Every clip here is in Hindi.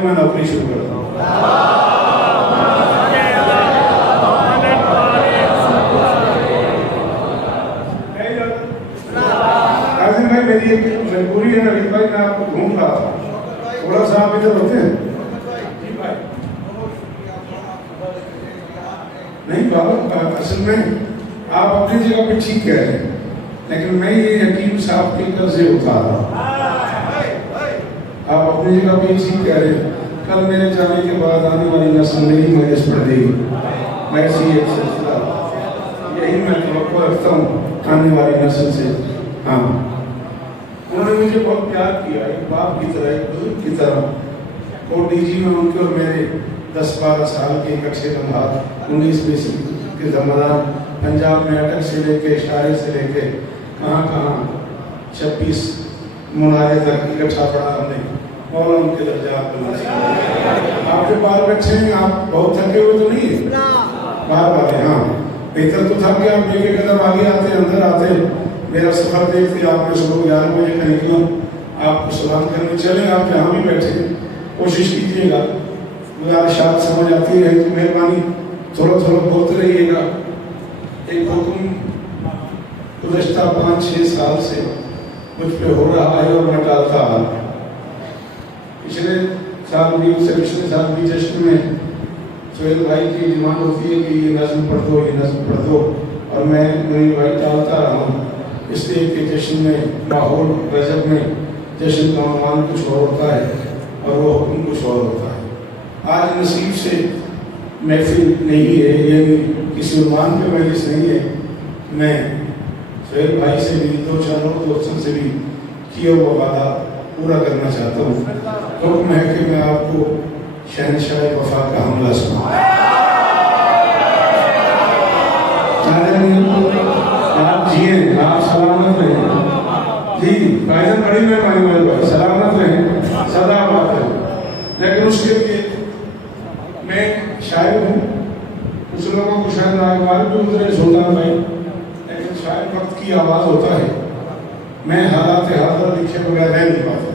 तो मैं नौकरी शुरू करता हूँ। भाई मेरी एक मजबूरी है नवीन भाई, मैं आपको ढूंढ रहा था, थोड़ा सा आप इधर होते हैं। नहीं बाबा, असल में आप अपनी जगह पे ठीक कह रहे हैं, लेकिन मैं ये हकीम साहब के कर्जे उठा रहा हूँ। आप अपनी जगह पे ठीक कह रहे हैं। कल मेरे जाने के बाद आने वाली नस्ल नहीं मजलिस पढ़ देगी, मैं ऐसी एक सिलसिला यही मैं तवक्को रखता हूँ आने वाली नस्ल से। हाँ, उन्होंने मुझे बहुत प्यार किया, एक बाप की तरह, एक बुजुर्ग की तरह। और डीजी में उनके और मेरे 10-12 साल के इकट्ठे लम्हात 19-20 के ज़मानात पंजाब में अटक से लेके शारे से लेके कहाँ 26 मुनारे तक इकट्ठा पढ़ा हमने। और उनके दर्जात आपके बाहर बैठे हैं, आप बहुत थके हुए तो नहीं है बाहर वाले? हाँ, बेहतर तो था कि आप एक कदम आगे आते, अंदर आते, मेरा सफर देखते। आपने सुबह 11 बजे का निकला, आपको सलाम करने चले, आप जहाँ भी बैठे कोशिश कीजिएगा, गुजारिशात समझ आती है तो मेहरबानी थोड़ा थोड़ा बोलते रहिएगा। एक हुक्म गुज़श्ता 5-6 साल से मुझ पे हो रहा है और मैं टालता आ रहा। पिछले साल भी, उससे पिछले साल भी जश्न में सोहेल भाई की डिमांड होती है कि ये नज़्म पढ़ दो, ये नज़्म पढ़ दो, और मैं मेरी भाई टालता रहा हूँ, इसलिए कि जश्न में माहौल रजब में जश्न का अनुमान कुछ और होता है और वो हुक्म कुछ और होता है। आज नसीब से महफिल नहीं है, यानी किसी उन्वान पे मजलिस नहीं है। मैं सोहेल भाई से भी, 2-4 और दोस्तों से भी किया हुआ वादा पूरा करना चाहता हूँ। हुक्म है कि मैं आपको शहनशाह वफा का हमला सुनाऊं। आप जिए, आप सलामत रहें जी, भाईजान बड़ी मेहरबानी मेरे भाई, सलामत रहें, सदा बात है। लेकिन उसके लिए मैं शायर हूँ, कुछ लोगों को शायद नागवार भी उतरे सुल्तान भाई, लेकिन शायर वक्त की आवाज़ होता है। मैं हालात हाज़िर लिखे बगैर रह नहीं पाता।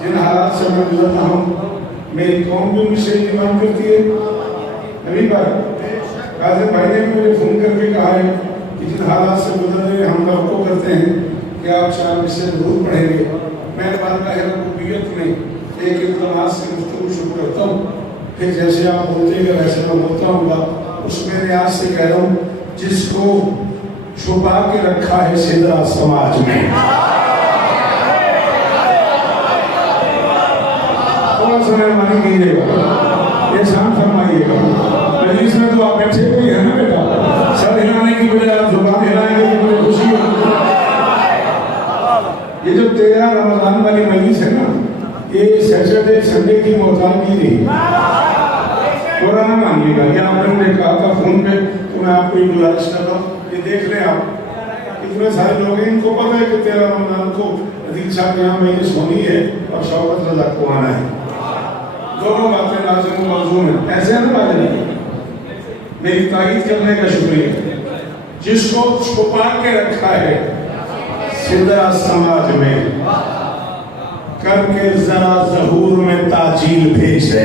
जिन हालात से मैं गुजर रहा हूँ, मेरी कौम भी मुझसे डिमांड करती है। अभी बार काज़िम भाई ने मुझे फ़ोन करके कहा है कि जिन हालात से गुजर रहे हम तवक्को करते हैं कि आप शाम इससे जरूर पढ़ेंगे। मैं बारगाह रब्बुबियत में एक इक़्तिलात से गुफ्तगू शुरू करता हूँ, फिर जैसे आप बोलते हैं वैसे मैं बोलता हूँ। उस मेरे आज से कह रहा हूँ, जिसको छुपा के रखा है सिदरा समाज में, थोड़ा सा मेहरबानी कीजिएगा, एहसान फरमाइएगा। मजलिस में तो आप बैठे हुए हैं ना बेटा, सर हिलाने की बजाय आप जुबान हिलाएंगे तो मुझे खुशी होगी। ये जो 13 रमजान वाली मजलिस है ना, ये सैटरडे संडे की मोहताजी नहीं, थोड़ा ना मानिएगा। ये आपने मुझे कहा था फोन पे, तो मैं आपको ये गुजारिश कर रहा हूँ, ये देख लें आप, इतने सारे लोग हैं, इनको पता है कि 13 रमजान को अदील साहब यहाँ मजलिस होनी है और शौकत रज़ा को आना है। दोनों बातें लाज़िम मौज़ूम है, ऐसे ना बात मेरी तारीफ करने का शुक्रिया। जिसको छुपा के रखा है सिदरा समाज में, करके जरा ज़हूर में ताजील भेज दे।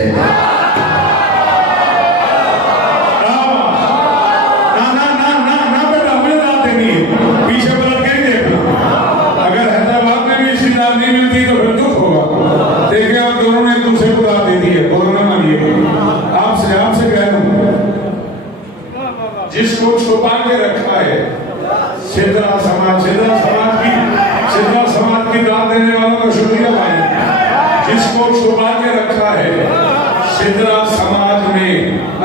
पीछे पलट के देखना, अगर हैदराबाद में भी इसी दाल नहीं मिलती तो फिर दुख होगा। देखिए आप दोनों ने दूसरे को दाल दे दी है, बोलना मानिए। आपसे कह दूं, जिसको छुपा के रखा है सिदरा समाज की दाद देने वालों का शुक्रिया भाई। जिसको छुपा के रखा है सिदरा समाज में,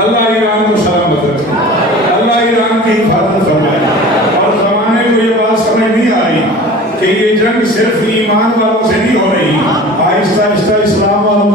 अल्लाह ईरान को सलामत रखे, अल्लाह ईरान की हिफाजत फरमाए। और ज़माने को ये बात समझ नहीं आई कि ये जंग सिर्फ ईमान वालों से नहीं हो रही, आहिस्ता आहिस्ता इस्लाम वालों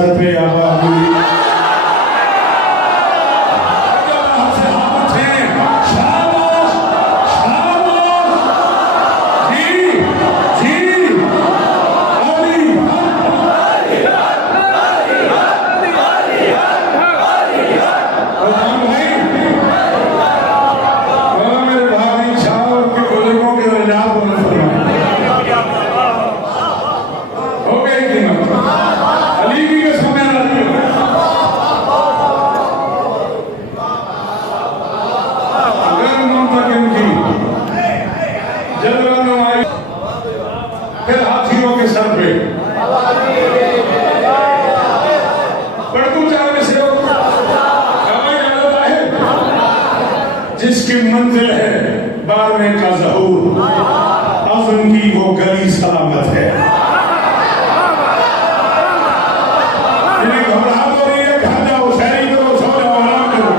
सर पे आवाज़ फिर हाथियों के सर पे जिसकी मंजिल है 12वें का ज़हूर, अज़म की वो गली सलामत है। घबराहट हो रही है, घर जाओ, शहरी करो, सो जाओ, आराम करो।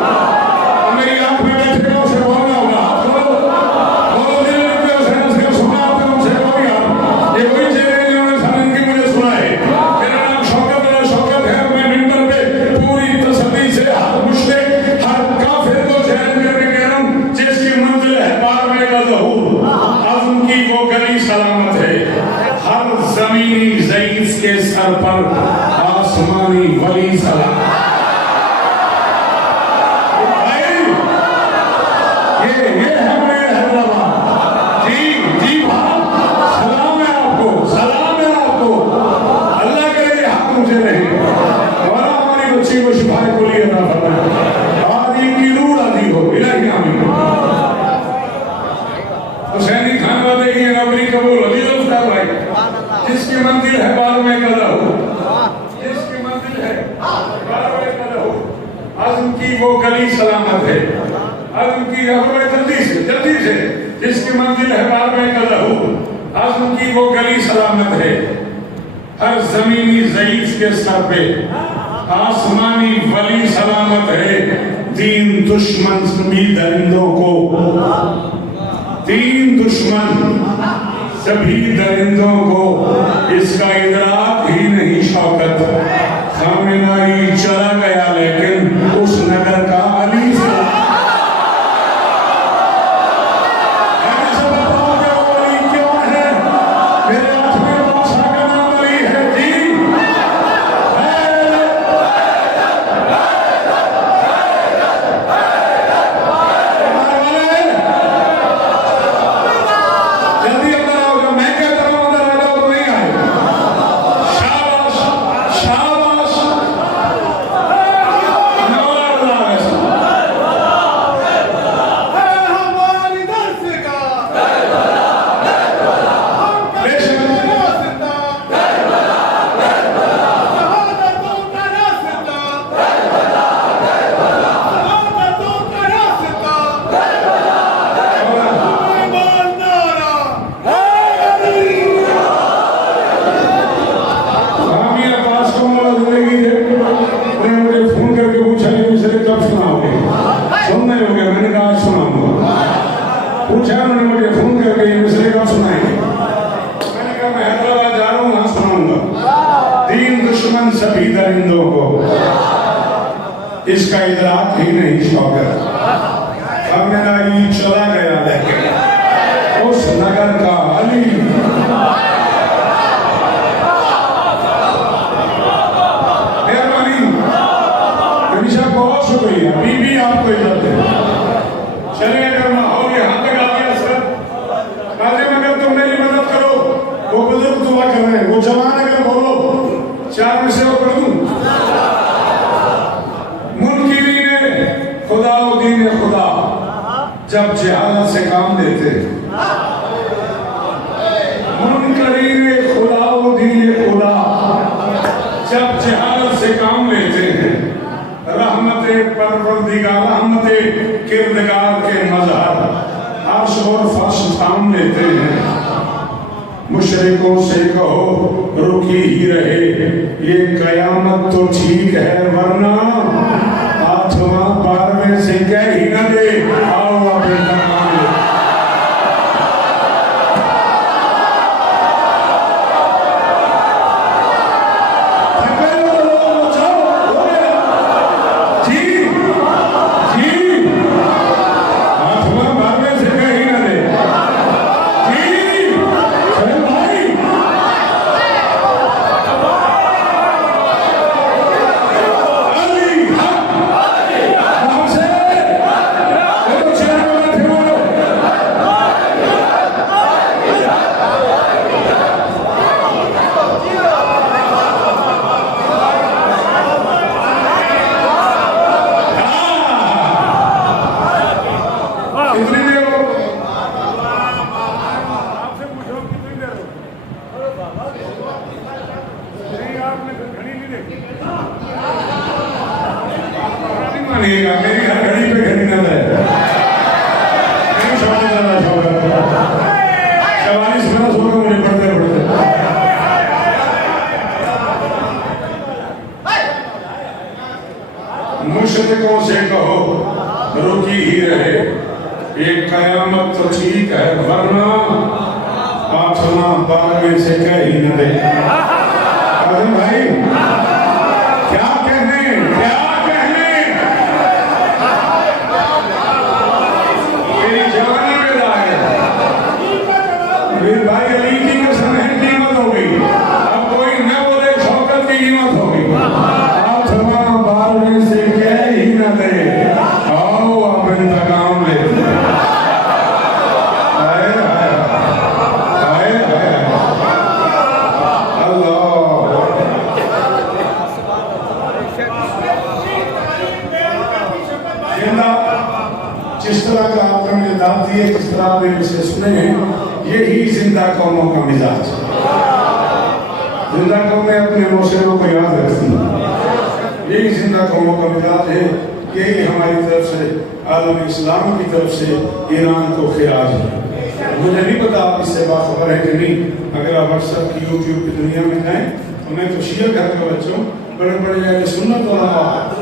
मेरी आंख में बैठे हो, उसे बोलना होगा, हाथ खोलो, बोलो दिल में उसे नसीब सुना आपने उनसे कोई यार, ये कोई चेहरे जिन्होंने सालन की मुझे सुना है। मेरा नाम शौकत है, मैं मिंबर पे पूरी तसल्ली से हर मुश्रिक, हर काफिर को जहन करके कह रहा हूँ, जिसकी मंजिल है 12वें का ज़हूर, अज़म की वो गली सलामत है। हर ज़मीनी ज़ईफ़ के सर पर आसमानी वली सलाम। ये है मेरे हैदराबाद। जी भाई, सलाम है आपको, सलाम है आपको। अल्लाह करे हाथ मुझे नहीं और हमारी बच्ची को शिफाए को लिए ना फरमाए। आज इनकी रूह राजी हो, इलाही आमीन। हुसैनी खान वाले की नौकरी कबूल हो, भाई जिसकी मंजिल है 12वें का ज़हूर, जिसकी मंजिल है 12वें का ज़हूर, अज़म की वो गली सलामत है। अज़म की जल्दी से जिसकी मंजिल है 12वें का ज़हूर, अज़म की वो गली सलामत है। हर ज़मीनी ज़ईफ़ के सर पे आसमानी वली सलामत है। तीन दुश्मन भी दरिंदों को, तीन दुश्मन सभी दरिंदों को इसका इदराक ही नहीं। शौकत खामेनाई चला गया लेकिन उस नगर का अली से क्यों है मेरे हाथ में बादशाह का नाम अली है। जी जल्दी अंदर आओ, जो मैं कहता हूँ अंदर आ जाओ तो नहीं आए। शाबाश शाबाश, पूछा उन्होंने मुझे फोन करके ये मिसरे कब सुनाएंगे। मैंने कहा मैं हैदराबाद जा रहा हूँ, वहां सुनाऊंगा। तीन दुश्मन सभी दरिंदों को इसका इदराक ही नहीं। शौकत खामेनाई चला गया लेकिन उस नगर का अली। मेहरबानी, हमेशा बहुत शुक्रिया। बीबी आपको इज्जत है। चलिए अगर माहौल यहाँ तक आ गया सर, काजिम अगर तुम मेरी मदद करो, वो बुजुर्ग दुआ कर रहे हैं, वो जवान अगर बोलो 4 में से वो कर दूं। मुनकिरीन खुदा व दीन खुदा जब जिहालत से काम लेते हैं, मुनकिरीन खुदा व दीन खुदा जब जिहालत से काम लेते हैं, रहमते परवरदिगार, रहमते किरदगार के मज़हर अर्श और फर्श थाम लेते हैं। मुशरिकों से कहो रुकी ही रहे ये कयामत तो ठीक है, वरना 8वां 12वें से कह ही न दे आओ अपने तमाम। बनेगा, मेरी घड़ी पे घड़ी न रहे। 44 बरस हो गए मुझे पढ़ते पढ़ते। मुशरिकों से कहो रुकी ही रहे, एक कयामत तो ठीक है, वरना आठवां 12वें से कह ही न दे। आजम भाई क्या कहने, क्या कहने, मेरी जवानी में लाए मेरे भाई अली की कसम है, कीमत होगी। अब कोई न बोले शौकत की कीमत होगी। आठवां 12वें से कह ही न दे, आओ अब इंतकाम ले। जिस तरह का आपने मुझे दाद दिए, जिस तरह आपने मुझसे सुने हैं, यही जिंदा कौमों का मिजाज। जिंदा कौमें अपने मौसलों को याद रखती हैं, यही जिंदा कौमों का मिजाज है। यही हमारी तरफ से, आलम इस्लाम की तरफ से ईरान को खिराज है। मुझे नहीं पता आप इससे बाखबर है कि नहीं। अगर आप व्हाट्सएप की, यूट्यूब की दुनिया में जाएं तो मैं तो शिया घर के बच्चों बड़े बड़े सुन्नत और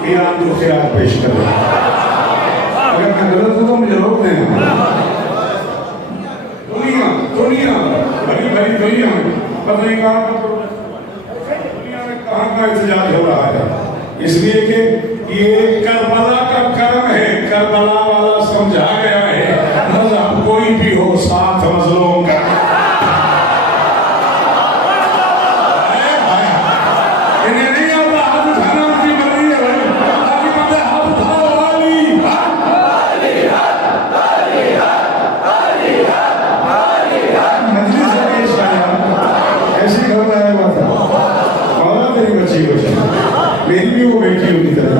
ईरान को खिराज पेश कर रहे हैं। अगर मैं गलत हूं तो मुझे रोक देना। दुनिया दुनिया भरी भरी दुनिया में पता नहीं कहाँ दुनिया में कहाँ एहतजाज हो रहा है, इसलिए कि ये करबला का कर्म है। करबला वाला समझा गया है, मजहब कोई भी हो, साथ मजलूम का। इन्हें नहीं आता हाथ उठाना, उनकी मर्जी है भाई। ताकि बंदे हाथ उठाओ, ऐसी घर लाया हुआ था और मेरी बच्ची को, मेरी भी वो बेटी उनकी तरह।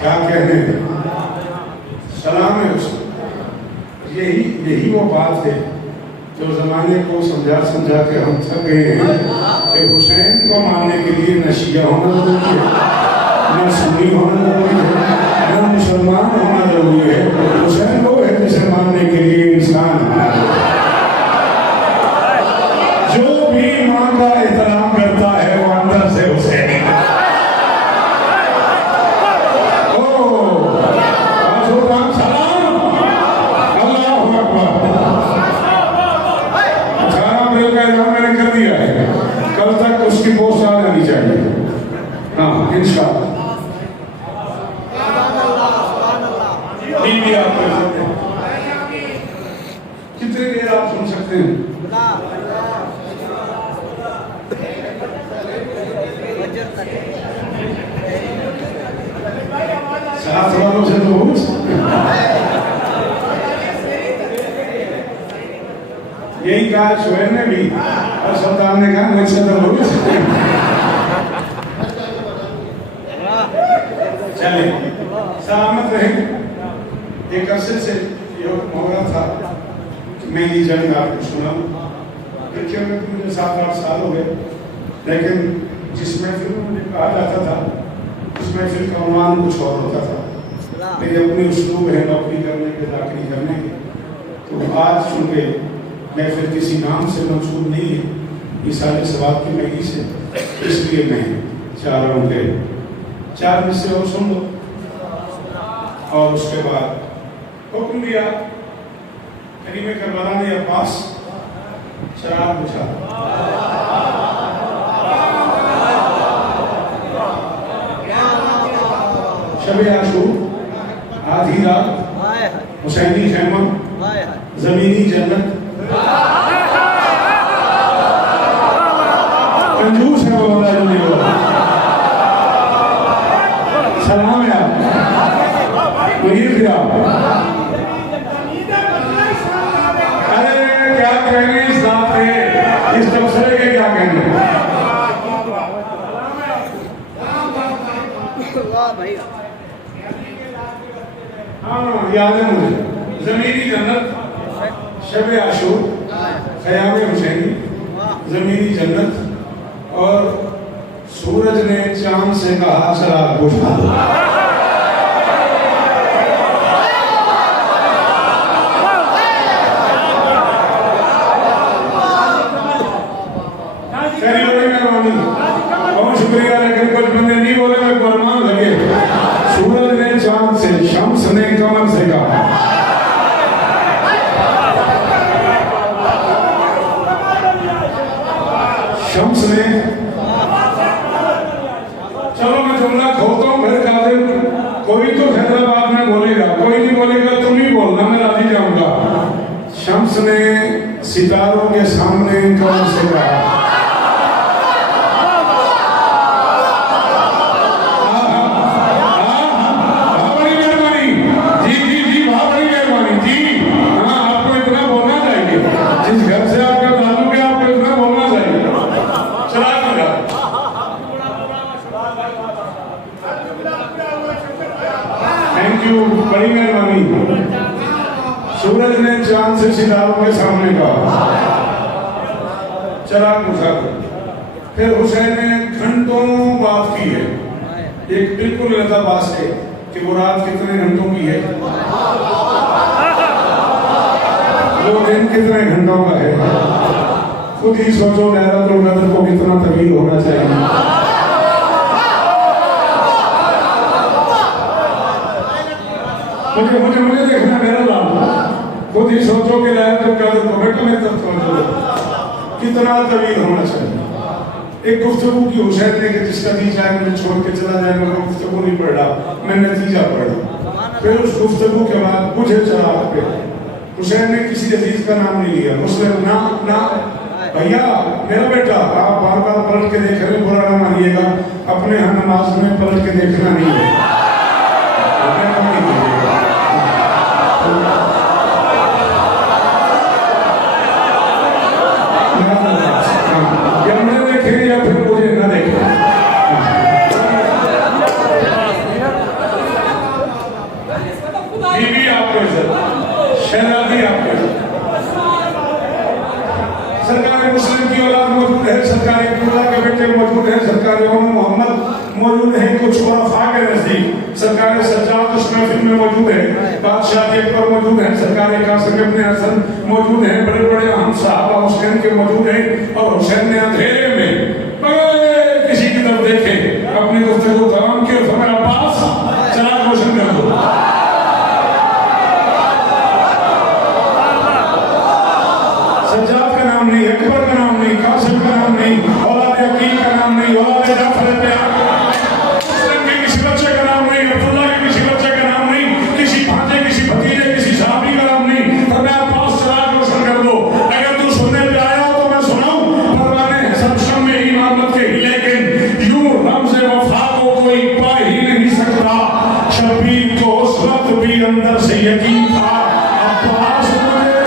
क्या कहने, सलाम है उसको। यही यही वो बात है जो जमाने को समझा समझा के हम थक गए हैं कि हुसैन को मानने के लिए न शिया होना जरूरी है, न सुन्नी होना जरूरी है, न मुसलमान होना जरूरी है। हुसैन वो है जिसे मानने के लिए इंसान जो भी मां का एहतराम करता है वो अंदर से हुसैन। मैंने कर दिया है, कल तक उसकी पोस्ट आ जानी चाहिए। हाँ इंशाअल्लाह। कितने देर आप सुन सकते हैं? साथ वालों से तो यही कहा शोएब ने भी, और सुल्तान ने कहा मुझसे तो बहुत। चले सलामत रहे। एक अरसे से ये हो रहा था कि मैं ये जंग आपको सुनाऊं। देखिए मुझे 7-8 साल हो गए, लेकिन जिस महफिल में मुझे कहा जाता था उस महफिल का उन्वान कुछ और होता था। मेरे अपने उसलूब है नौकरी करने के, दाखिली करने के। तो आज चूंकि महफिल किसी नाम से मंसूब नहीं है, ये सारे सवाब की महंगी से, इसलिए मैं चाह रहा हूँ कि 4 मिसरे और सुन लो और उसके बाद हुक्म दिया। करीम करबला ने अब्बास शराब पूछा, शब आशूर, आधी रात, हुसैनी खैमा, जमीनी जन्नत। कंजूस है वो वाला जो नहीं बोला। सलाम है आप मुनीर दिया। अरे क्या कहने इस बात पे, इस तबसरे के क्या कहने। हाँ याद है मुझे, जमीनी जन्नत, शब आशूर, ख़याम हुसैनी, ज़मीनी जन्नत। और सूरज ने चांद से कहा चिराग बुझा दो। बहुत शुक्रिया, लेकिन कुछ बंदे नहीं बोले, मैं फरमान लगे। सूरज ने चांद से, शम्स ने कमर से कहा। शम्स ने, चलो मैं जुमला खोलता हूँ, फिर कादिर कोई तो हैदराबाद में बोलेगा, कोई नहीं बोलेगा, तुम ही बोलना, मैं राजी जाऊंगा। शम्स ने सितारों के सामने कमर से कहा। बड़ी मेहरबानी। सूरज ने चांद से सितारों के सामने कहा चिराग बुझा दो। फिर हुसैन ने घंटों बात की है, एक बिल्कुल लताबास है कि वो रात कितने घंटों की है, वो दिन कितने घंटों का है। खुद ही सोचो लैलतुल कद्र को कितना तवील होना चाहिए। मुझे देखना मेरा लाभ, खुद ही सोचो कि लैलतुल कद्र को बेटा मेरे तक समझो कितना तवील होना चाहिए। एक गुफ्तगू की हुसैन ने कि जिसका जी चाहे मुझे छोड़ के चला जाए, मैं गुफ्तगू नहीं पढ़ रहा, मैं नतीजा पढ़ रहा। फिर उस गुफ्तगू के बाद मुझे चिराग पे हुसैन ने किसी अजीज का नाम नहीं लिया, मुस्लिम ना भैया मेरा बेटा, आप बार बार पलट के देख रहे, बुरा ना मानिएगा, अपने यहाँ नमाज में पलट के देखना नहीं है। या मुझे देखे या फिर मुझे ना देखे। बीवी आपको इज्जत, शहजादी आपको इज्जत। सरकार मुस्लिम की औलाद मौजूद है, सरकार अब्दुल्ला के बेटे मौजूद है, सरकार मोहम्मद मौजूद है, कुछ खुराफा के नजदीक सरकार सज्जाद उस महफिल में मौजूद है, बादशाह अकबर मौजूद है, सरकार कासिम इब्न हसन मौजूद है, बड़े बड़े अहम साहबा हुसैन के मौजूद हैं। और हुसैन ने अंधेरे में किसी की तरफ देखे, अपनी गुफ्तगू तमाम की मेरा पास चिराग रोशन कर दो। सज्जाद का नाम नहीं, अकबर का नाम नहीं, कासिम का नाम नहीं, औलाद अकील का नाम नहीं, औलाद जाफर के किसी बच्चे का नाम नहीं, अब्दुल्ला के किसी बच्चे का नाम नहीं, किसी भांजे, किसी भतीजे, किसी साहबी का नाम नहीं, तो मेरा पास चिराग रोशन कर दो। अगर तू सुनने पे आया हो तो मैं सुनाऊं, परवाने सबशम में ईमान मत के, लेकिन यूं रमज़े वफा को कोई पा ही नहीं सकता। शबीर को उस वक्त भी अंदर से यकीन था, अब्बास मुझे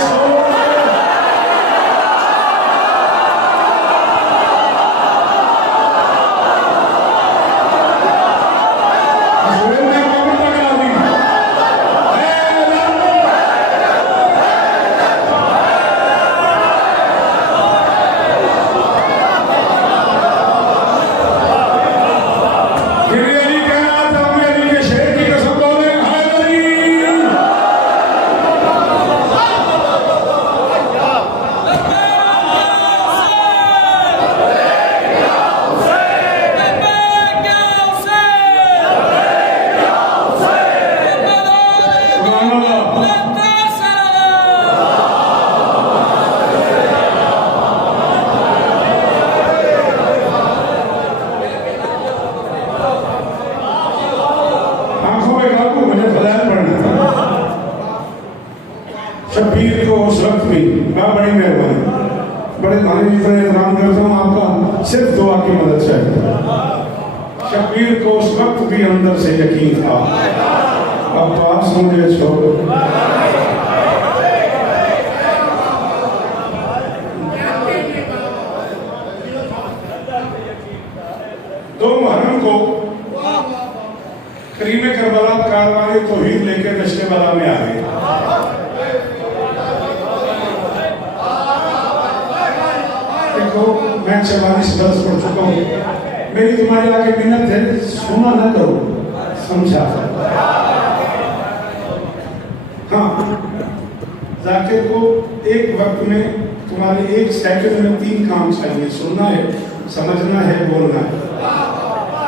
शबीर को उस वक्त भी बड़ी मेहरबानी, बड़े भाई जितना एहतराम करता हूँ आपका, सिर्फ दुआ की मदद चाहिए। शबीर को उस वक्त भी अंदर से यकीन था, अब्बास मुझे छोड़ो। दो मुहर्रम को करीम करबला कारवानी तौहीद लेकर दश्ते बला में आ गए। को मैं 44 बरस पढ़ चुका हूँ, मेरी तुम्हारे आगे मिन्नत है, सुना ना करो, समझा। हाँ, जाकिर को एक वक्त में तुम्हारे एक सेकंड में 3 काम चाहिए, सुनना है, समझना है, बोलना है।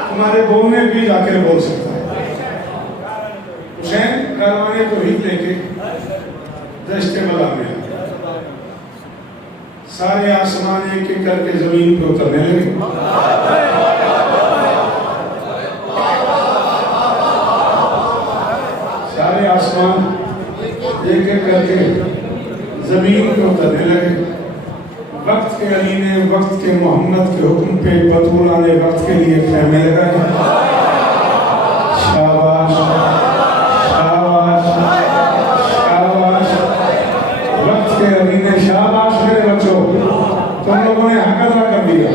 तुम्हारे बोलने भी जाकिर बोल सकता है। हुसैन करवाने को ही लेके दश्ते बला में सारे आसमान एक एक करके जमीन पे उतरने लगे। सारे आसमान एक एक करके जमीन पे उतरने लगे। वक्त के अली ने वक्त के मोहम्मद के हुक्म पे बतूला ने वक्त के लिए खेमे लगाए। शाबाश शाबाश शाबाश, वक्त के अली ने, शाबाश मेरे बच्चों, तुम लोगों ने हक अदा कर दिया।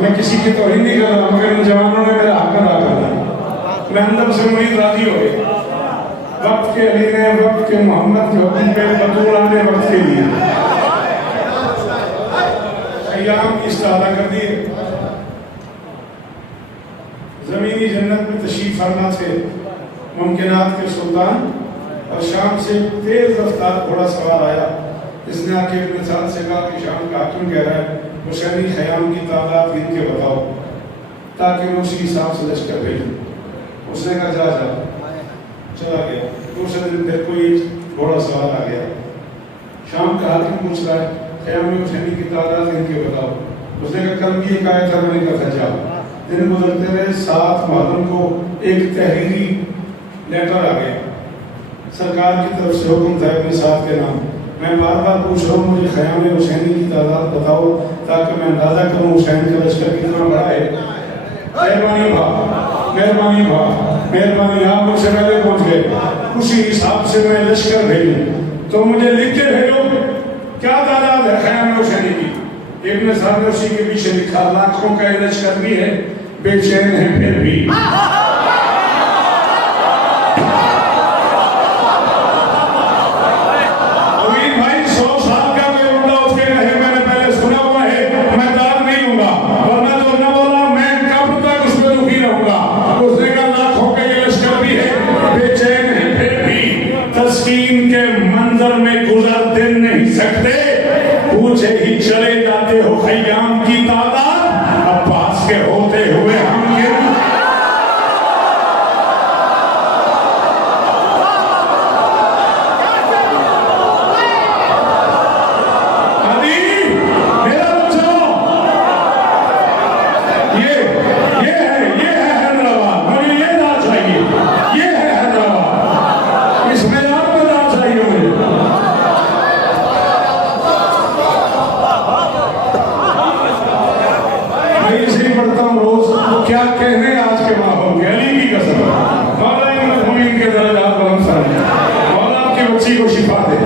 मैं किसी की तौहीन नहीं कर रहा, मगर इन जवानों ने मेरा हक अदा कर दिया। मैं अंदर से उम्मीद राजी हो गई। वक्त के अली ने वक्त के मोहम्मद के हुक्म पे बतूला ने वक्त के लिए इस्तादा कर दिए। जमीनी जन्नत में तशरीफ फरमा थे मुमकिनात के सुल्तान, और शाम से तेज रफ्तार घोड़ा सवार आया। इसने आके अपने साथ से कहा कि शाम का हाकिम कह रहा है हुसैनी ख़याम की तादाद गिन के बताओ, ताकि मैं उसी हिसाब से लश्कर भेजूं। उसने कहा जा जा, चला गया। दूसरे दिन फिर कोई घोड़ा सवार आ गया। शाम का हाकिम पूछ रहा है ख़याम हुसैनी की तादाद गिन के बताओ। उसने कहा कल भी एक आया था, मैंने कहा था जाओ। दिन गुजरते रहे, 7 मुहर्रम को एक तहरीरी लेटर आ गया सरकार की तरफ से, हुक्म था अपने साथ के नाम। मैं बार बार पूछ रहा हूँ मुझे ख़याम हुसैनी की तादाद बताओ, ताकि मैं अंदाजा करूँ हुसैन का लश्कर कितना बड़ा है। मेहरबानी भा, मेहरबानी भा, मेहरबानी, आप मुझसे पहले पहुँच गए, उसी हिसाब से मैं लश्कर भेजूँ तो मुझे लिख के भेजो क्या तादाद है ख़याम हुसैनी की। इब्न साहब ने उसी के पीछे लिखा लाखों का लश्कर भी है, बेचैन है फिर भी। अमीर भाई 100 साल का कोई बंदा उठ के कहे मैंने पहले सुना हुआ है, मैं दाद नहीं दूंगा, वरना जो न बोला मैं कब तक उस पर दुखी रहूंगा। उसने कहा लाखों का ये लश्कर भी है, बेचैन है फिर भी, तस्कीन के मंजर में गुजर दिन नहीं सकते, पूछे ही चले जाते हो ख़याम की तादाद, अब्बास के होते हुए हम क्या कहने आज के माहौल के, अली की कसम, मौला के दर्जात बुलंद फरमाए, मौला आपकी बच्ची को शिफा दे।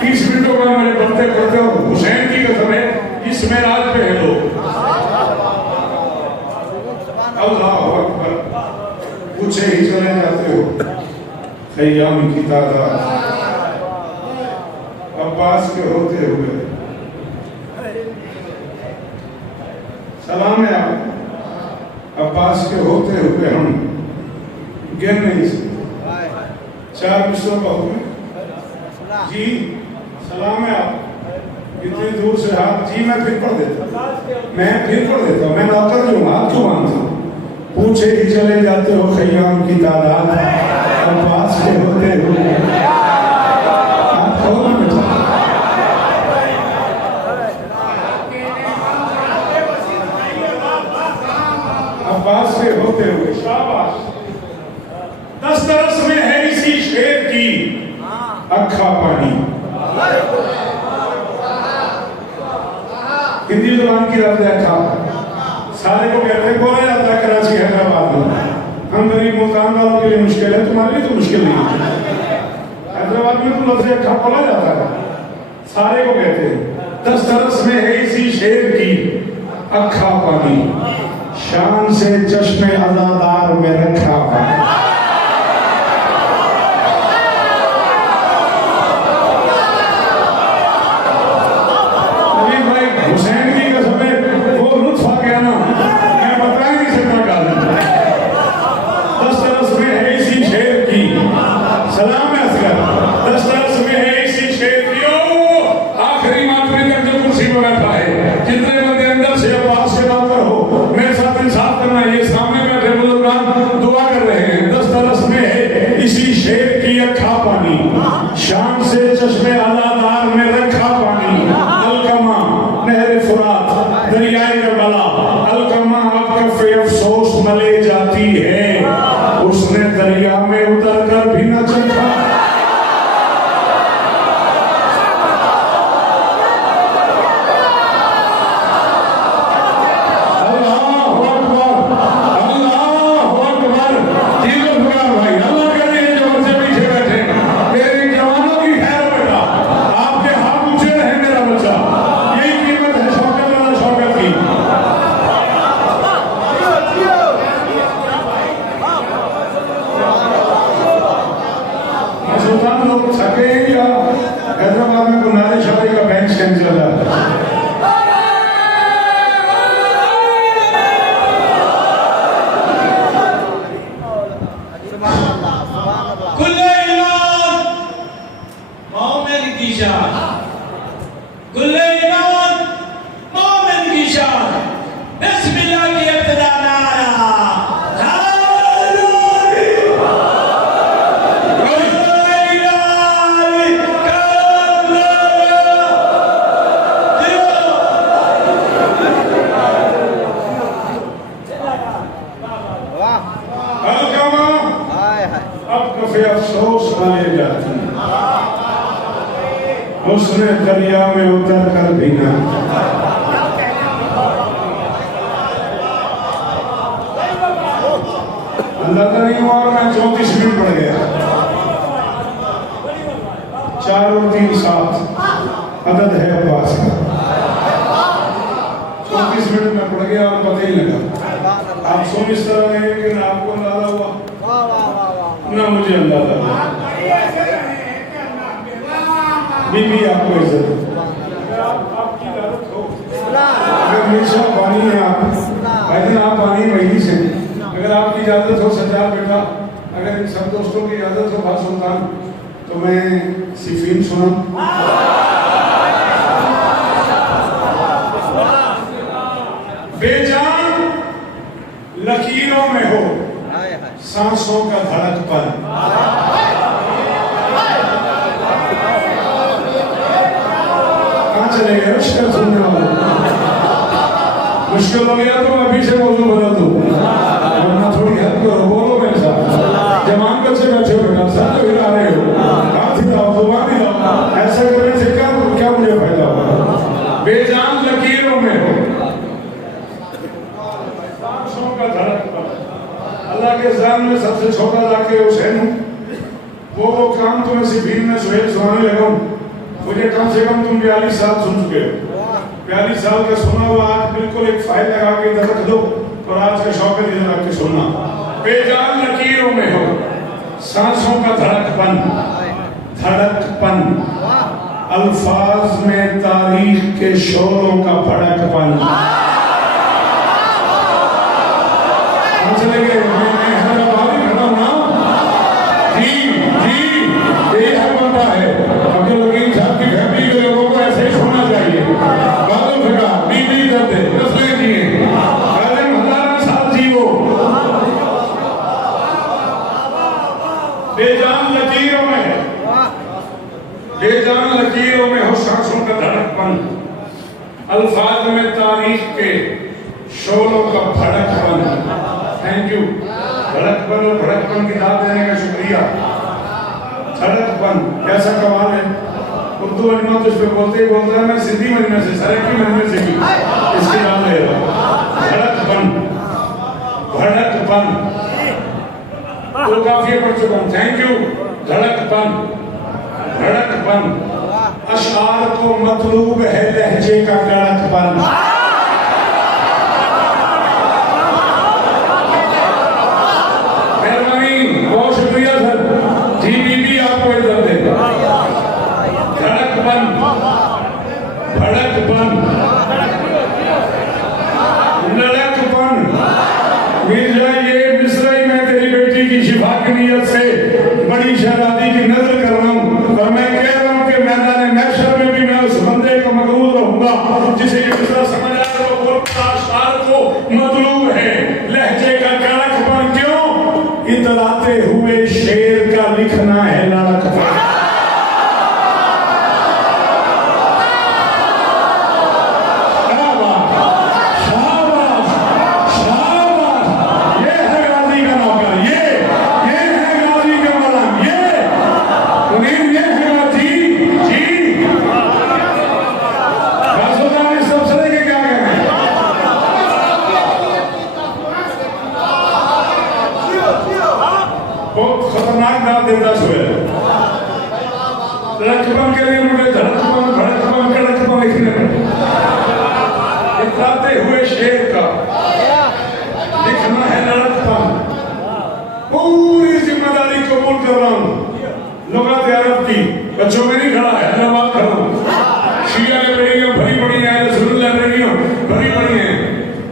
30 मिनटों का मैंने पढ़ते पढ़ते हुसैन की कसम है, इस मेराज पे है लोग। अल्लाह अकबर, पूछे ही चले जाते हो ख़याम की तादाद, अब्बास के होते हुए सलाम है आप, अब्बास के होते हुए हम गिन नहीं सकते। 4 मिसरों का हुक्म जी, सलाम है आप, इतनी दूर से हाथ जी, मैं फिर पढ़ देता हूँ, मैं फिर पढ़ देता हूँ, मैं नौकर जो हाथ क्यों मानता हूँ। पूछे ही चले जाते हो ख़याम की तादाद, अब्बास के होते हुए अब्बास के होते हुए, शाबाश। 10 तरस में है इसी शेर की अखा पानी। हिंदी जुबान की रफ्त अखा सारे को कहते हैं, बोला जाता है कराची हैदराबाद में। हम गरीब मुल्तान वालों के लिए मुश्किल है, तुम्हारे लिए तो मुश्किल नहीं है। हैदराबाद में तो लफ्ज़ अखा बोला जाता है, सारे को कहते हैं। 10 तरस में है इसी शेर की अखा पानी, शान से चश्मे अज़ादार में रखा पानी। दरबार में रखा पानी, अलकमा नहर फुरात दरियाए करबला, अलकमा अब कफे अफसोस मले जाती है, उसने दरिया में उतर कर भी न चखा। हैदराबाद में गुनारे शादी का बैंक स्टैंड चल रहा है। अफसोस माने जाती, उसने दरिया में उतर कर भी ना। अंदाजा नहीं हुआ और मैं 34 मिनट पड़ गया। 4 और 3 7 अदद है अब्बास का। 34 मिनट में पड़ गया और पता ही लगा। आप सुन इस तरह रहे कि ना आपको अंदाजा हुआ ना मुझे अंदाजा। बीबी आपको इज्जत, आपकी इजाजत हो, अगर हमेशा पानी है आप पानी वही से, अगर आपकी इजाजत हो सज्जाद बेटा, अगर इन सब दोस्तों की इजाजत हो बात सुल्तान, तो मैं सिफीन सुना। बेजान लकीरों में हो सांसों का धड़कपन, कहाँ चले गए? मुश्किल सुनने वाले, मुश्किल हो गया तो अभी से मौजूद बदल दूं, वरना थोड़ी हेल्प करो, बोलो मेरे साथ। जवान बच्चे बैठे हो बेटा, सब तो हिला रहे हो, हाथ हिलाओ, जुबान हिलाओ, ऐसा करने से क्या मुझे फायदा होगा? बेजान लकीरों में हो सांसों का धड़कपन। अल्लाह के ज़ान में सबसे छोटा जाके हुसैन हूँ, वो काम तुम्हें सिफीन में सुहेल सुनाने लगा हूँ। मुझे कम से कम तुम 42 साल सुन चुके हो। 42 साल का सुना हुआ आज बिल्कुल एक फाइल लगा के इधर रख दो और आज का शौक है इधर रख के सुनना। बेजान लकीरों में हो सांसों का धड़कपन, धड़कपन, अल्फाज में तारीख के शोरों का भड़कपन। चले गए मैं हैदराबाद ही खड़ा हूं ना जी, ये हर बंदा है। अब्दुल हकीम साहब की फैमिली के लोगों को ऐसे ही होना चाहिए। बादल फटा बीबी करते नस्लें दिए आलम हजारों साल जीवो। बेजान लकीरों में हो सांसों का धड़कपन, अल्फाज में तारीख के शोरों का भड़कपन। Thank you. धड़कपन और भड़कपन की दाद देने का शुक्रिया। धड़कपन कैसा कमाल है। उर्दू मजमा तो इस पे बोलते ही बोलता है, मैं सिंधी मजमे से सरेकी मजमे से भी इसकी नाम ले रहा हूँ। धड़कपन, भड़कपन तो काफी पढ़ चुका हूँ। Thank you. धड़कपन, भड़कपन, अशआर को मतलूब है लहजे का कड़कपन। बहुत शुक्रिया सर जी, बीबी आपको इज्जत देगा। धड़कपन, भड़कपन, लड़कपन। मिर्जा ये मिस्रई में तेरी बेटी की शिफा की नीयत से बड़ी शहजादी की नजर कर रहा हूँ और मैं कह रहा हूँ कि मैदान महशर में भी मैं उस बंदे का मकबूल रहूंगा जिसे ये मिस्रा समझ आया को मतलूब है लहजे का कड़कपन। क्यों? इतलाते हुए शेर का लिखना है लड़कपन। मुझे धड़कपन भड़कपन कड़कपन लिखने में इतराते हुए शेर का लिखना है लड़कपन। पूरी जिम्मेदारी कबूल कर रहा हूँ। लुगात अरब की बच्चों में नहीं खड़ा है, हैदराबाद खड़ा हूँ। शिया लाइब्रेरियां भरी पड़ी हैं, रसूल लाइब्रेरियां भरी पड़ी हैं।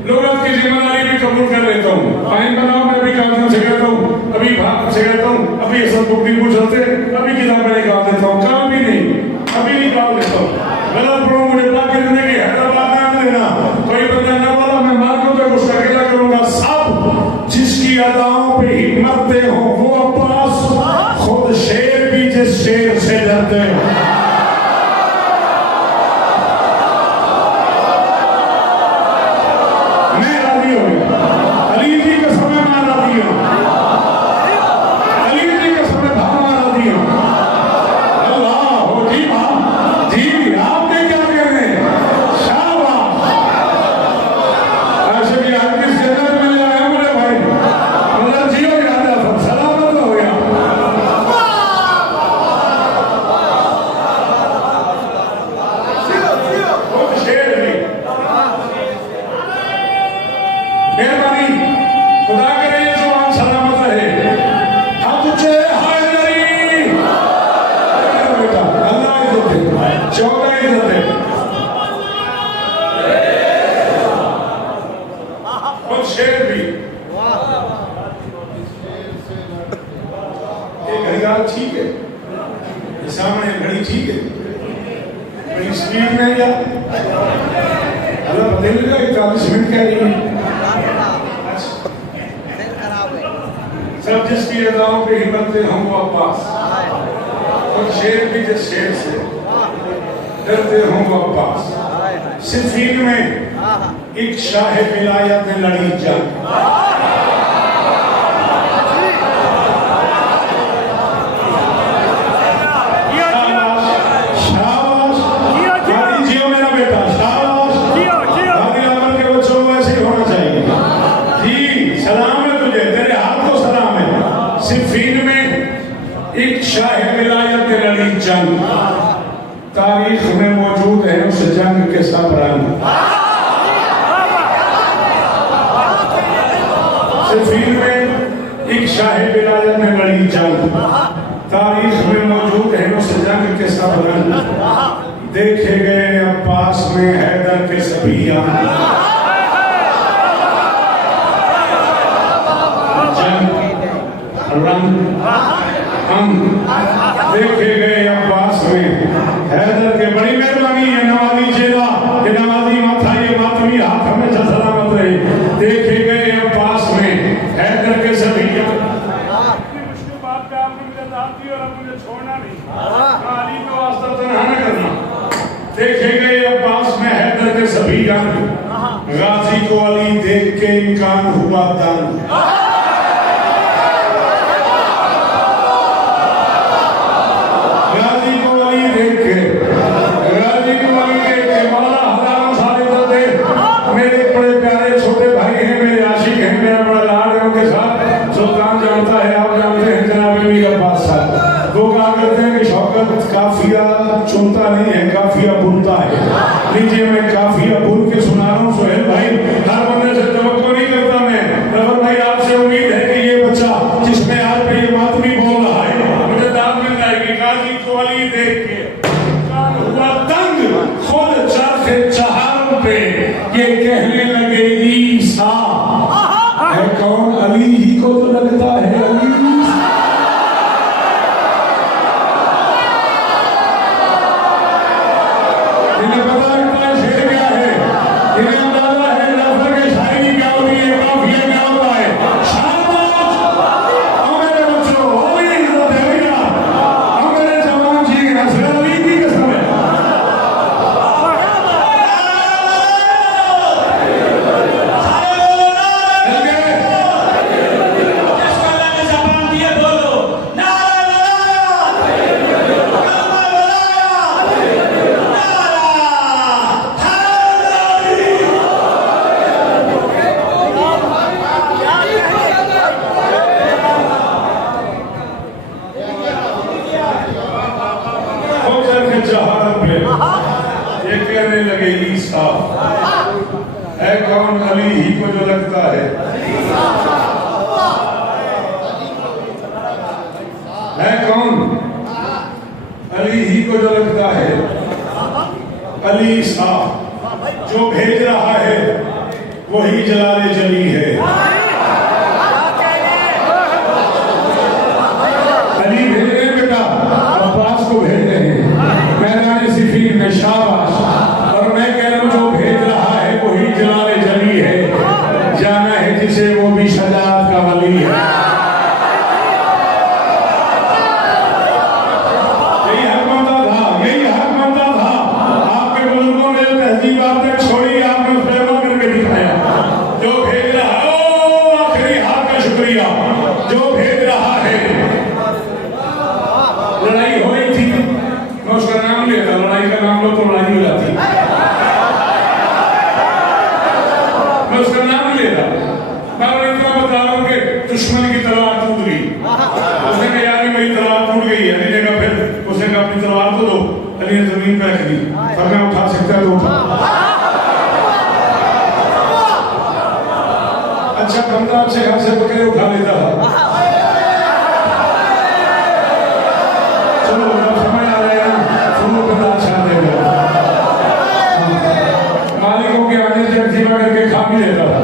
लुगात की जिम्मेदारी भी कबूल कर लेता हूँ। आइन बनाओ, मैं भी कागजों से कहता हूँ, अभी भाग से कहता हूँ, अभी ये सब बुक नहीं पूछ सकते, अभी किताबें निकाल देता हूँ, काम भी नहीं, अभी निकाल देता हूँ। गलत पढ़ो मुझे बाकी जिंदगी हैदराबाद नाम लेना, कोई बंदा न बोला मैं मार्गों पे गुस्सा गिला करूंगा। सब जिसकी अदाओं पे हिम्मत हो वो अब्बास, खुद शेर भी जिस शेर से डरते हो। मैं राजी हो गया, अली जी के समय मैं राजी हूँ, अली जी के समय भाव राजी हूँ। अल्लाह हो जी मां जी, आपने क्या कह रहे हैं? शाबाश, आशिक यार किस जन्नत में ले आया मेरे भाई, मतलब जियो याद है, सलामत हो गया। मेहरबानी खुदा करे ये जुबान सलामत रहे। हम तुझे हैदरी बेटा, अल्लाह इज्जत दे, 14 इज्जत दे। खुद शेर भी ये घड़ियाल ठीक है, ये सामने घड़ी ठीक है, बड़ी स्पीड में या अल्लाह बदलेगा 41 मिनट कह रही है। सब जिसकी अदाओं पे हिम्मत हम वो अब्बास, और शेर भी जिस शेर से डरते हों वो अब्बास। सिफीन में एक शाह विलायत ने लड़ी जंग, जंग तारीख में मौजूद है उस जंग के सब रंग। सिफीन में एक शाह विलायत में लड़ी जंग, तारीख में मौजूद है उस जंग के सब रंग। देखे गए अब्बास में हैदर के सभी अंग, रंग हम देखे गए अब्बास में हैदर के। बड़ी मेहरबानी है नवाजी चेला, ये नवाजी माथा, ये मातमी हाथ हमेशा सलामत रहे। देखे गए अब्बास में हैदर के सभी मुश्किल बात पे आपने मुझे दाद दी और अब मुझे छोड़ना नहीं, अली को वास्ता तन्हा न करना। देखे गए अब्बास में हैदर के सभी अंग, गाजी को अली देख के इनकान हुआ दंग। मेरे बड़े प्यारे छोटे भाई हैं, मेरे आशिक हैं, मेरा बड़ा लाड है उनके साथ। सुल्तान जानता है, आप जानते हैं जनाब मीर अब्बास साहब। वो कहा करते हैं कि शौकत काफिया चुनता नहीं है, काफिया बुनता है। लीजिए मैं काफिया बुन के सुना रहा हूँ सोहेल भाई, हर बंदे से तवक्को नहीं करता मैं। रफर भाई आपसे उम्मीद है कि ये बच्चा जिसमें आज पे ये मातमी बोल रहा है मुझे दाद मिल जाएगी। गाजी को अली देख के हुआ तंग, खुद चरखे चहारों पे ये कहने लगे ईसा है कौन? अली ही को तो लगता है अली। इन्हें पता लगता है शेर क्या है, इन्हें अंदाजा है नफर के शायरी क्या होती है, काफिया क्या होता है। शाबाश और मेरे बच्चों, और ये इज्जत है भैया, और मेरे जवान जी हसरत अली की कसम है। जिसको अल्लाह ने ज़बान दी है लगे ईसा, है कौन अली ही को जो लगता है कौन अली ही को जो लगता है अली सा, जो भेज रहा है वही जलाले जली है। अली भेज रहे बेटा, अब्बास को भेज रहे हैं मैदान सिफीन में, शाबाश। और मैं कह रहा हूं जो भेज रहा है वही जलाले जली है। जाना है जिसे वो भी शजात का वली है। दुश्मन की तलवार टूट गई, उसने कहा यार मेरी तलवार टूट गई है। अली ने कहा फिर उसने कहा अपनी तलवार तो दो। अली ने जमीन पे रख दी, और मैं उठा सकता तो उठा। अच्छा बंदा अच्छे खासे बकरे उठा लेता था। चलो समझ आ रहा है, सुनो बंदा अच्छा देगा। मालिकों के आने से जीवा करके खा भी लेता था।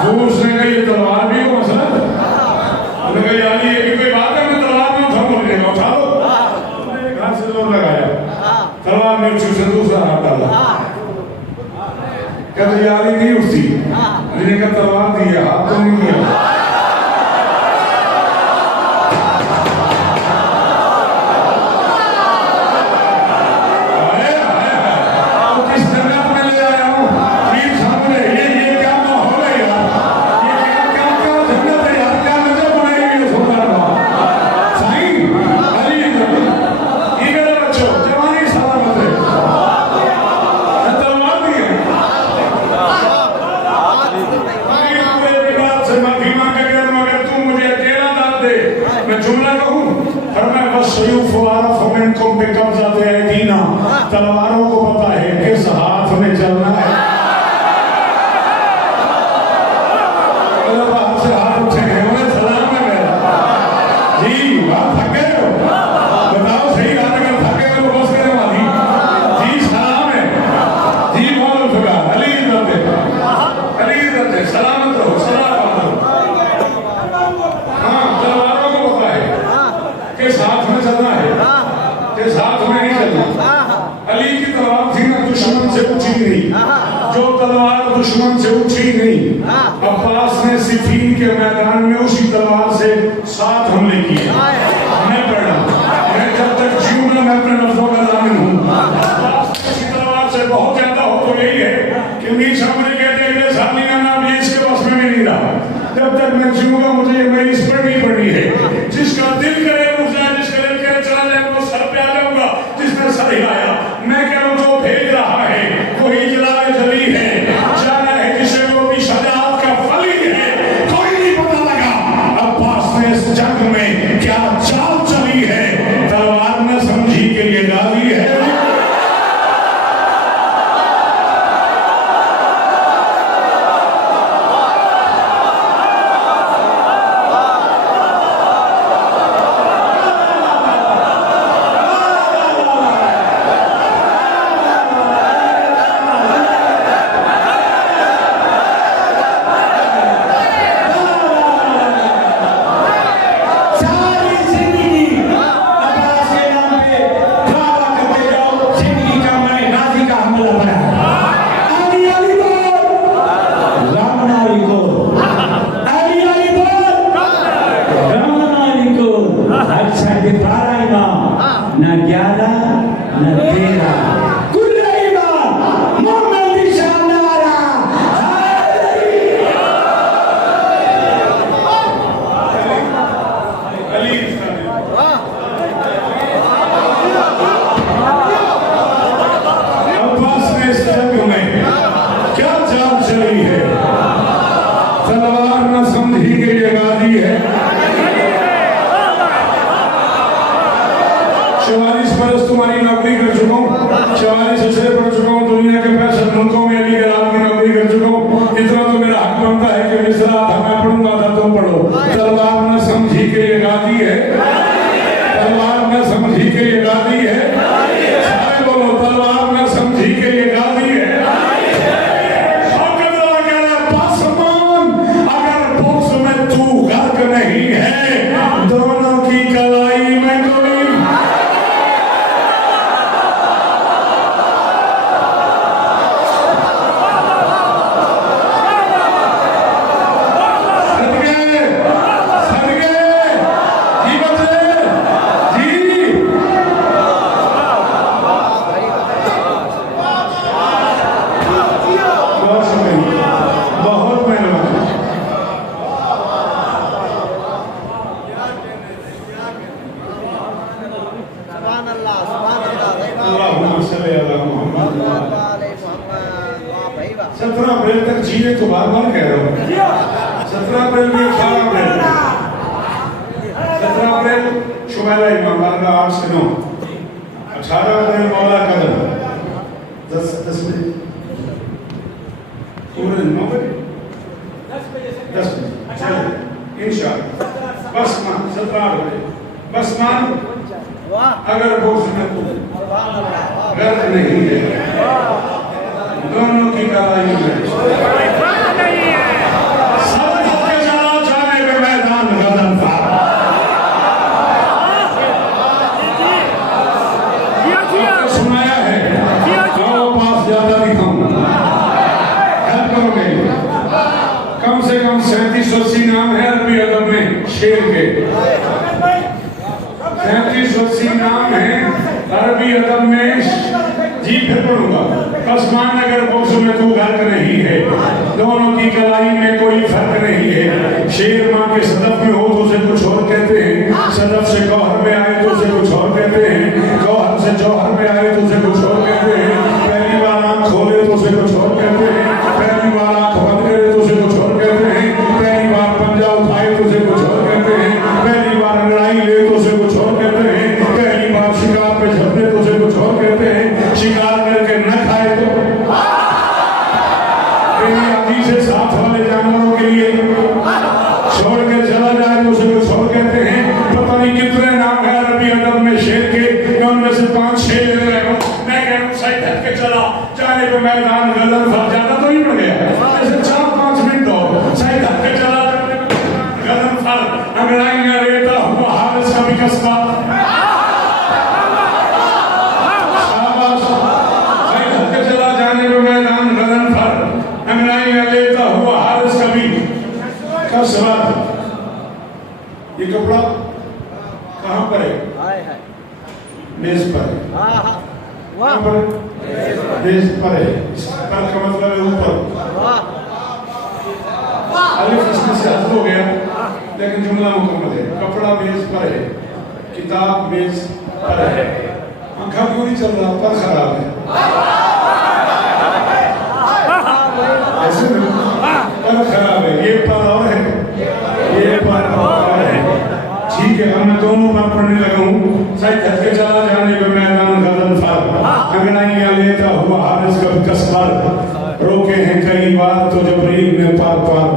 वो उसने कहा ये तलवार भी हो मसला, उसने कहा यार ये भी कोई बात है, मैं तलवार में उठा बोल देगा, उठा लो। उसने एक हाथ से जोर लगाया, तलवार में उससे दूसरा हाथ डाला, कहते यार ये नहीं उठती। मैंने कहा तलवार दी है, हाथ तो नहीं दिया। तलवारों को पता है किस हाथ में चलना है। हाथ से हाथ उठेंगे, उन्हें सलाम है मेरा जी। बात थके हो, बताओ सही बात, अगर थके हो तो बस करने वाली जी सलाम है जी। बहुत शुक्र, अली इज्जत है, अली इज्जत है, सलामत रहो, सलाम रहो। हाँ तलवारों को पता है किस हाथ में चलना है, किस हाथ में नहीं चलना। अली की तलवार थी ना दुश्मन से उठी नहीं, जो तलवार दुश्मन से उठी नहीं, अब्बास ने सिफीन के मैदान में उसी तलवार से 7 हमले किए। मैं पढ़ा, मैं जब तक जीऊंगा मैं अपने नफ्सों का जामिन हूँ। उसी तलवार से बहुत ज्यादा हो तो यही है कि मीर साहब मुझे कहते हैं सामने नाम ये इसके बस में भी नहीं रहा। जब तक मैं जीऊंगा मुझे मेरी इस पर नहीं पड़नी है। जिसका दिल करे उठ जाए, जिसका दिल करे चला जाए, वो सर पे आ जाऊंगा। जिसने सर हिलाया, मैं कह रहा हूं जो भेज रहा है वही जलाले जली है। जाना है जिसे वो भी शजात का वली है। कोई नहीं पता लगा अब्बास ने इस जंग में अल्लाहुम्मा सल्ली अला मुहम्मद। 17 अप्रैल तक जिए तो बार बार कह रहा हूँ। 17 अप्रैल में 18 अप्रैल 17 अप्रैल शुमाला इमाम बारगाह 8 से 9, 18 अप्रैल मौला कदम 10 बजे पूरे 9 बजे 10 बजे चले इंशाअल्लाह। बस मान 17 बजे बस मान। अगर बोझ में तो गर्द नहीं है, दोनों की कलाई में सब के चला जाने पे मैदान गदन था। सुनाया है पास ज्यादा दिखाऊंगा, हेल्प करोगे। कम से कम 3780 नाम है अरबी अदब में शेर के, 3780 नाम है अरबी अदब में। जी फिर पढ़ूंगा। बस मान अगर बोक्स में तू गर्क नहीं है, दोनों की कलाई में कोई फर्क नहीं है। शेर माँ के सदफ में हो तो उसे कुछ और कहते हैं, सदफ से गौहर में आए तो उसे कुछ और कहते हैं, गौहर से जौहर में आए तो उसे कुछ और कहते हैं। पहली बार आंख खोले तो उसे कुछ और कहते हैं, पहली बार आंख बंद करे तो उसे कुछ और कहते हैं, पहली बार पंजा उठाए तो उसे कुछ और कहते हैं, पहली बार लड़ाई ले तो उसे कुछ और कहते हैं, पहली बार शिकार पे झपटे तो उसे कुछ और कहते हैं, शिकार करके न खाए तो आदि से साथ वाले जानवरों के लिए छोड़ के चला जाए तो उसे कुछ और कहते हैं। पता नहीं कितने नाम है अरबी अदब में शेर के, मैं उनमें से 5-6 ले रहा हूँ। मैं कह रहा हूँ सही हट के चला जाने पे मैदान गदन था, ज्यादा तो नहीं पड़ गया, ऐसे 4-5 मिनट हो। सही हट के चला गदन था, अंगड़ाइयां लेता हुआ हारिस का भी कस्बा। ये कपड़ा कहाँ पर है? मेज पर है। वहाँ पर मेज पर है। पर का मतलब है ऊपर। अलिफ इसमें से हद हो गया, लेकिन जुमला मुकम्मल है। कपड़ा मेज पर है, किताब मेज पर है। पंखा क्यों नहीं चल रहा? पर खराब है। ऐसे पर खराब है, ये पर और है, ये पर और है। ठीक है, अब मैं दोनों पर पढ़ने लगा हूँ। सही धक्के चला जाने पे मैदान गदन फर, अंगड़ाइयां लेता हुआ हारिस का कसबर, रोके हैं कई बार तो जबरील ने पार पार।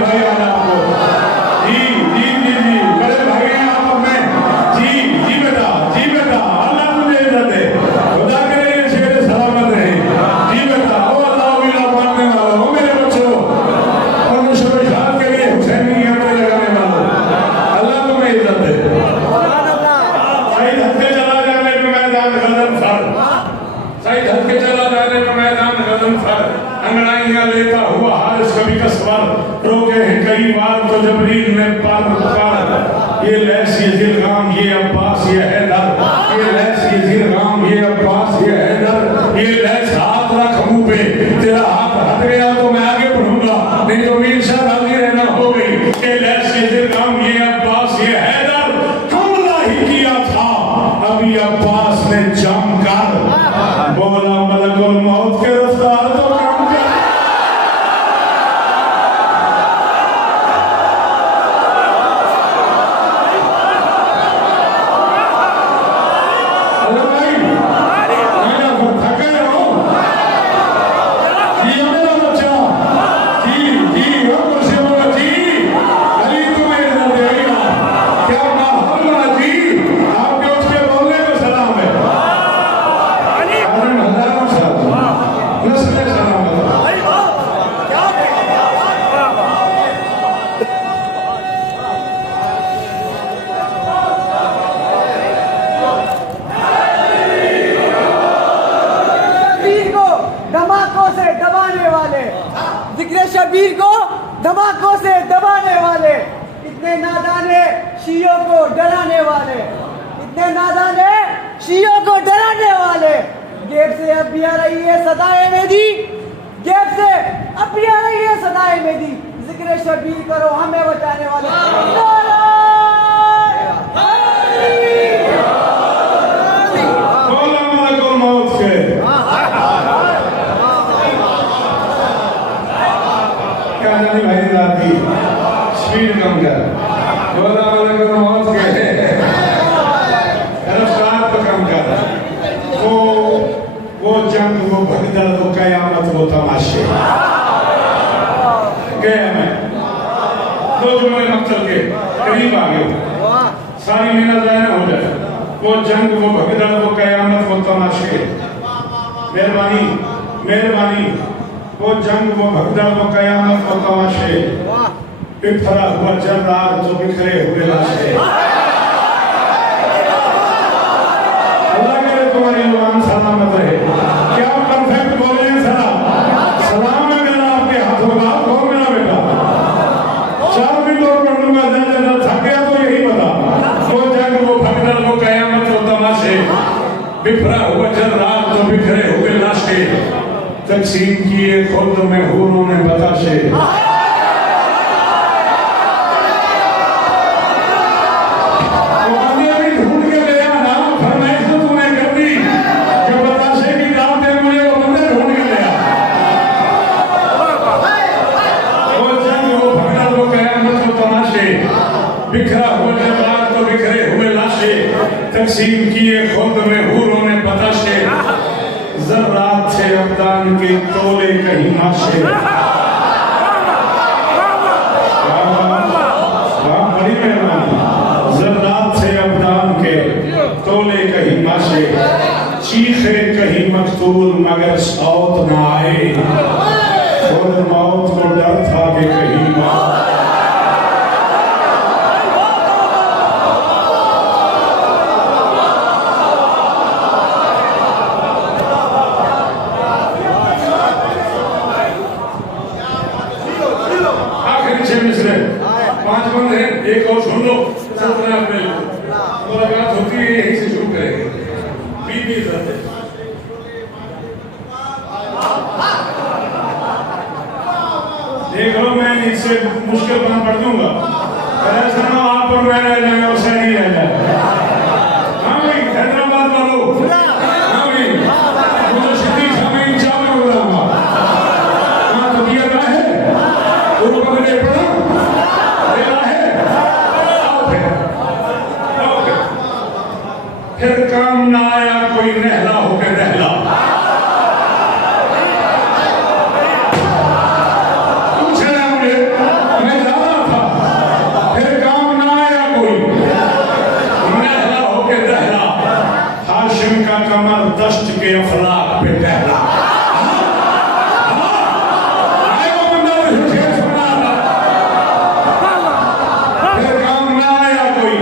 भाई आपको जी जी जी जी बड़े भाई हैं आप में। जी जी बेटा अल्लाह तुझे इज्जत दे, खुदा करे ये शेर सलामत रहे। जी बेटा ओ अल्लाह मिला मानने वालों, ओ मेरे बच्चों और मुशर्रफात के लिए हुसैनी अपने लगाने वालों, अल्लाह तुम्हें इज्जत दे। सही धक्के चला जाने पे मैदान गदन फर, सही धक्के चला जाने पे मैदान गदन फर, अंगड़ाइयां लेता हुआ हारिस कभी कसबर, रोके हैं कई बार तो जबरील ने पार पार। ये लैस ये जिलगाम ये अब्बास ये हैदर, ये लैस ये जिलगाम ये अब्बास ये हैदर, ये लैस हाथ रख मुंह पे, तेरा हाथ हट गया तो मैं आगे बढ़ूंगा, नहीं तो मीर शाह राजी रहना हो गई। ये लैस ये जिलगाम ये अब्बास ये हैदर, हमला ही किया था अभी अब्बास ने जम कर, बोला मलकुल मौत के रफ्तार तो कम कर। जिक्र शबीर को धमाकों से दबाने वाले, इतने नादाने शियों को डराने वाले, इतने नादाने शियों को डराने वाले। गेब से अब भी आ रही है सदाए मेदी, गेब से अब भी आ रही है सदाए मेदी। जिक्र शबीर करो हमें बचाने वाले। वो तमाशे। गया मैं 2 जुमले मकसद के करीब आ गए, सारी मेहनत ज़ाया हो जाए। वो जंग, वो भगदड़, वो कयामत, वो तमाशे। मेहरबानी मेहरबानी, वो जंग, वो भगदड़, वो कयामत, वो तमाशे। बिखरा हुआ जर्राद तो बिखरे हुए लाशे। अल्लाह करे तुम्हारी जुबान सलामत रहे। क्या परफेक्ट बोले हैं सलाम? सलाम है मेरा आपके हाथों का। कौन मेरा बेटा? 4 मिनट और पढ़ लूंगा, जब थक गया तो यही बता। वो जंग, वो भगदड़, वो कयामत, वो तमाशे। बिखरा हुआ जर्राद तो बिखरे हुए लाशे। तकसीम किए खुद में हूरों ने बताशे। बिखरा हुआ जर्राद तो बिखरे हुए लाशे। तकसीम किए खुद में हूरों ने बताशे। जर्रात से अब्दान के तोले कहीं माशे। बड़ी मेहरबानी। जर्रात से अब्दान के तोले कहीं माशे। चीखे कहीं मकतूल मगर सौत ना आए। खुद मौत को डर था कि कहीं मौत। मिसरे 5 बंद है, एक और सुन लो। मुलाकात होती है, यहीं से शुरू करेंगे। देख लो, मैं इससे मुश्किल काम पढ़ दूंगा। आप और मैं रह जाएंगे, उससे नहीं रह जाए। हाँ भाई, हैदराबाद वालों। हाँ भाई, मुझे सिद्धि सामने इंचार्ज में बुलाऊंगा। हाँ तो दिया रहा है, वो पकड़े पड़ा फिर काम ना आया कोई रहला होकर रहला। पूछना मुझे, मैं जाना था। फिर काम ना आया कोई रहला होकर रहला। हाशिम का कमर दश्त के अफलाक पे टहला। फिर काम ना आया कोई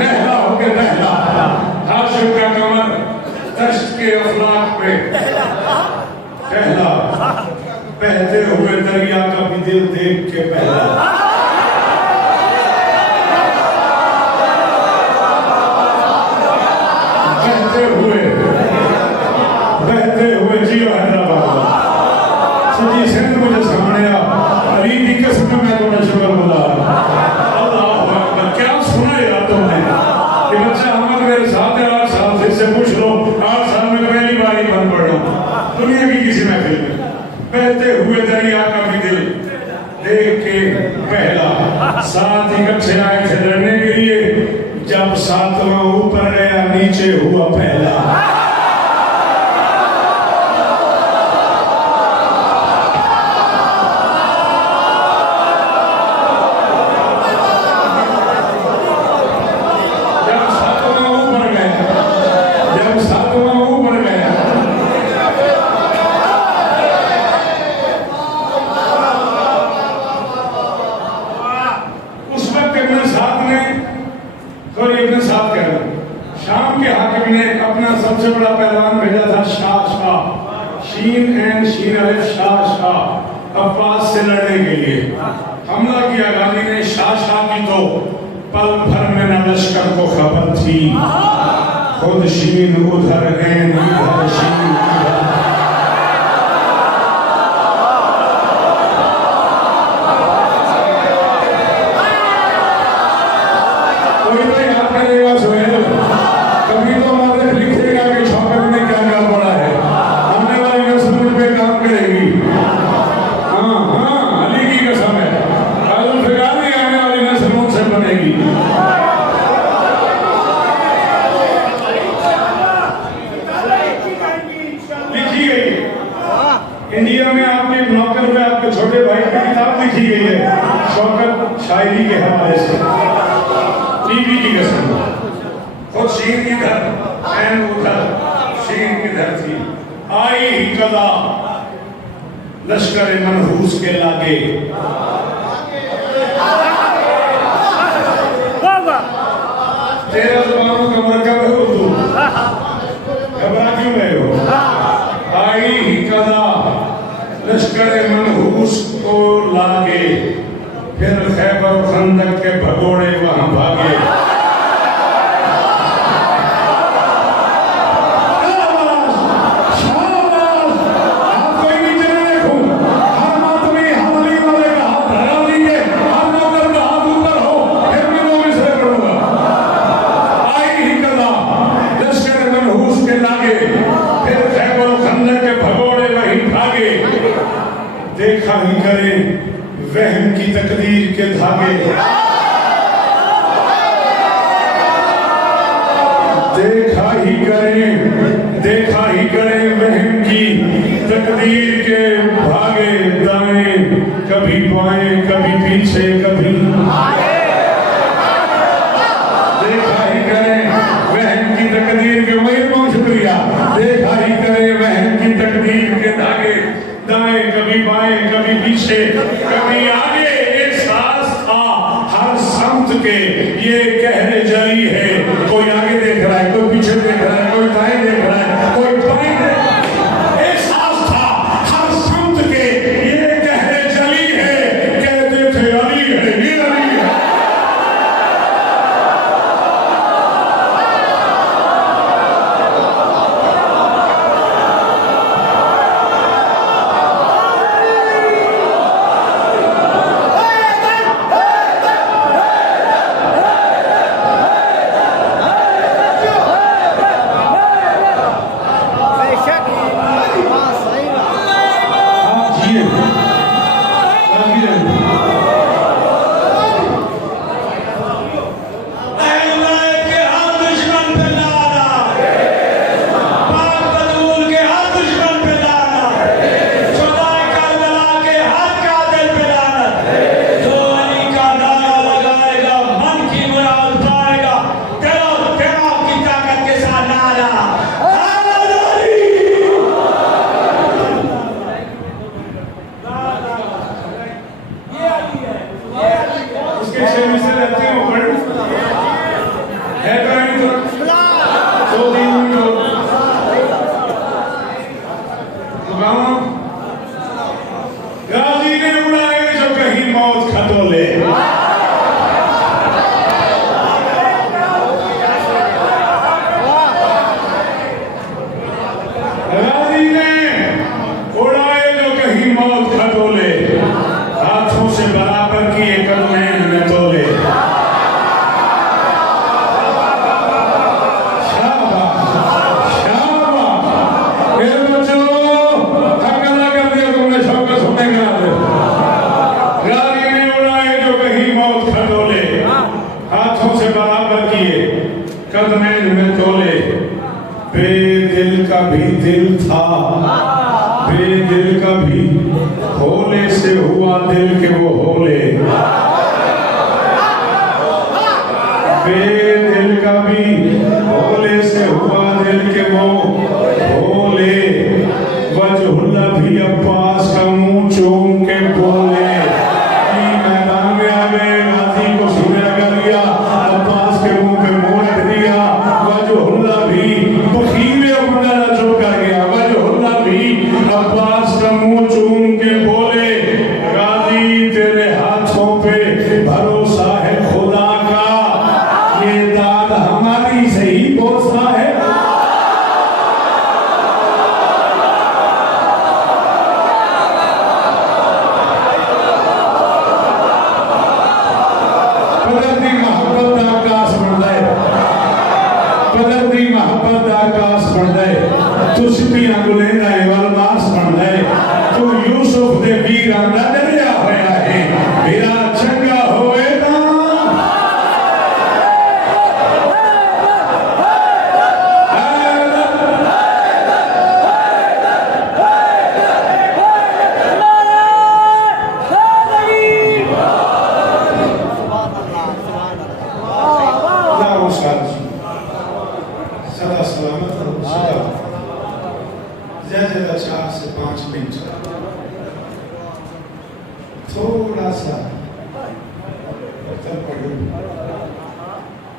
रहला होकर रहला। हाशिम का कमर दश्त के अफलाक पे पहला। बहते हुए दरिया का भी दिल देख के पहला। बहते हुए जियो हैदराबाद। सजी सिंध मुझे सामने अली की कसम में थोड़ा शुक्र बोला। अल्लाह अकबर, क्या सुना यार तुमने? ये बच्चा अहमद मेरे साथ है, 8 साल से। इससे पूछ लो, 8 साल में पहली बार ही बंद पढ़ रहा हूँ दुनिया की किसी महफिल में। बहते हुए दरिया का भी दिल देख के पहला। साथ इकट्ठे आए थे लड़ने के लिए, जब 7वां ऊपर गया नीचे हुआ पहला। शाम के हाकिम ने अपना सबसे बड़ा पहलवान भेजा था, शाह शीन एंड शीन अलिफ शाह अब्बास से लड़ने के लिए। हमला किया गांधी ने शाह की तो पल भर में न लश्कर को खबर थी। खुद शीन उधर एन इधर शीन इधर। कभी तो हमारे लिखेगा कि शौकत ने क्या क्या पढ़ा है। आने वाली नस्ल पे काम करेगी। हाँ हाँ, अली की कसम है, फिगानी आने वाली नस्ल उनसे बनेगी। की कसम, खुद शीर इधर ऐन उधर, शीर किधर थी। आई ही कदा लश्कर मनहूस के लागे, तेरा जुबानों का मरकब है उर्दू, घबरा क्यों रहे हो। आई ही कदा लश्कर मनहूस को लागे, फिर खैबर खंदक के भगोड़े वहां भागे। देखा ही करे वहम की तकदीर के धागे, देखा ही करे वहम की तकदीर के भागे। दाएं कभी बाएं कभी पीछे कभी, देखा ही करे वहम की तकदीर के, बहुत शुक्रिया। देखा ही करे वहम की तकदीर के धागे, दाएं कभी बाएं कभी पीछे कभी आगे। एहसास था हर समत के ये कहरे जारी है, कोई आगे देख रहा है, कोई पीछे देख रहा है, कोई दाएं देख रहा है, कोई बाएं देख रहा है। एहसास था हर समत के ये कहरे जारी है, कहते थे अली है, ये अली है। गाजी ने उड़ाए जो कहीं मौत खटोले, गाजी ने उड़ाए जो कहीं मौत खटोले, हाथों से बराबर किए कदमैन में तोले। कदमैन में तोले, बेदिल का भी दिल था, बेदिल का भी होले से हुआ दिल के वो होले, बेदिल का भी होले से हुआ दिल के वो होले। वजहुल्ला भी अब्बास का मुंह चूम के बोले, मैदान में आ गए, गाजी को सुने कर लिया, अब्बास के मुंह पे मोड़ दिया। वजहुल्ला भी बखीर अपना जो कर गया, वजहुल्ला भी अब्बास का मुंह चूम के बोले, गाजी तेरे हाथों पे भरोसा है खुदा का, ये दाद हमारी से ही बोसा है। तू यूसुफ दे वीर आंदा डरिया होया है, मेरा चंगा होएगा। साल सदा सलामत रहो, सदा ज्यादा 4 से 5 मिनट थोड़ा सा पढ़ो।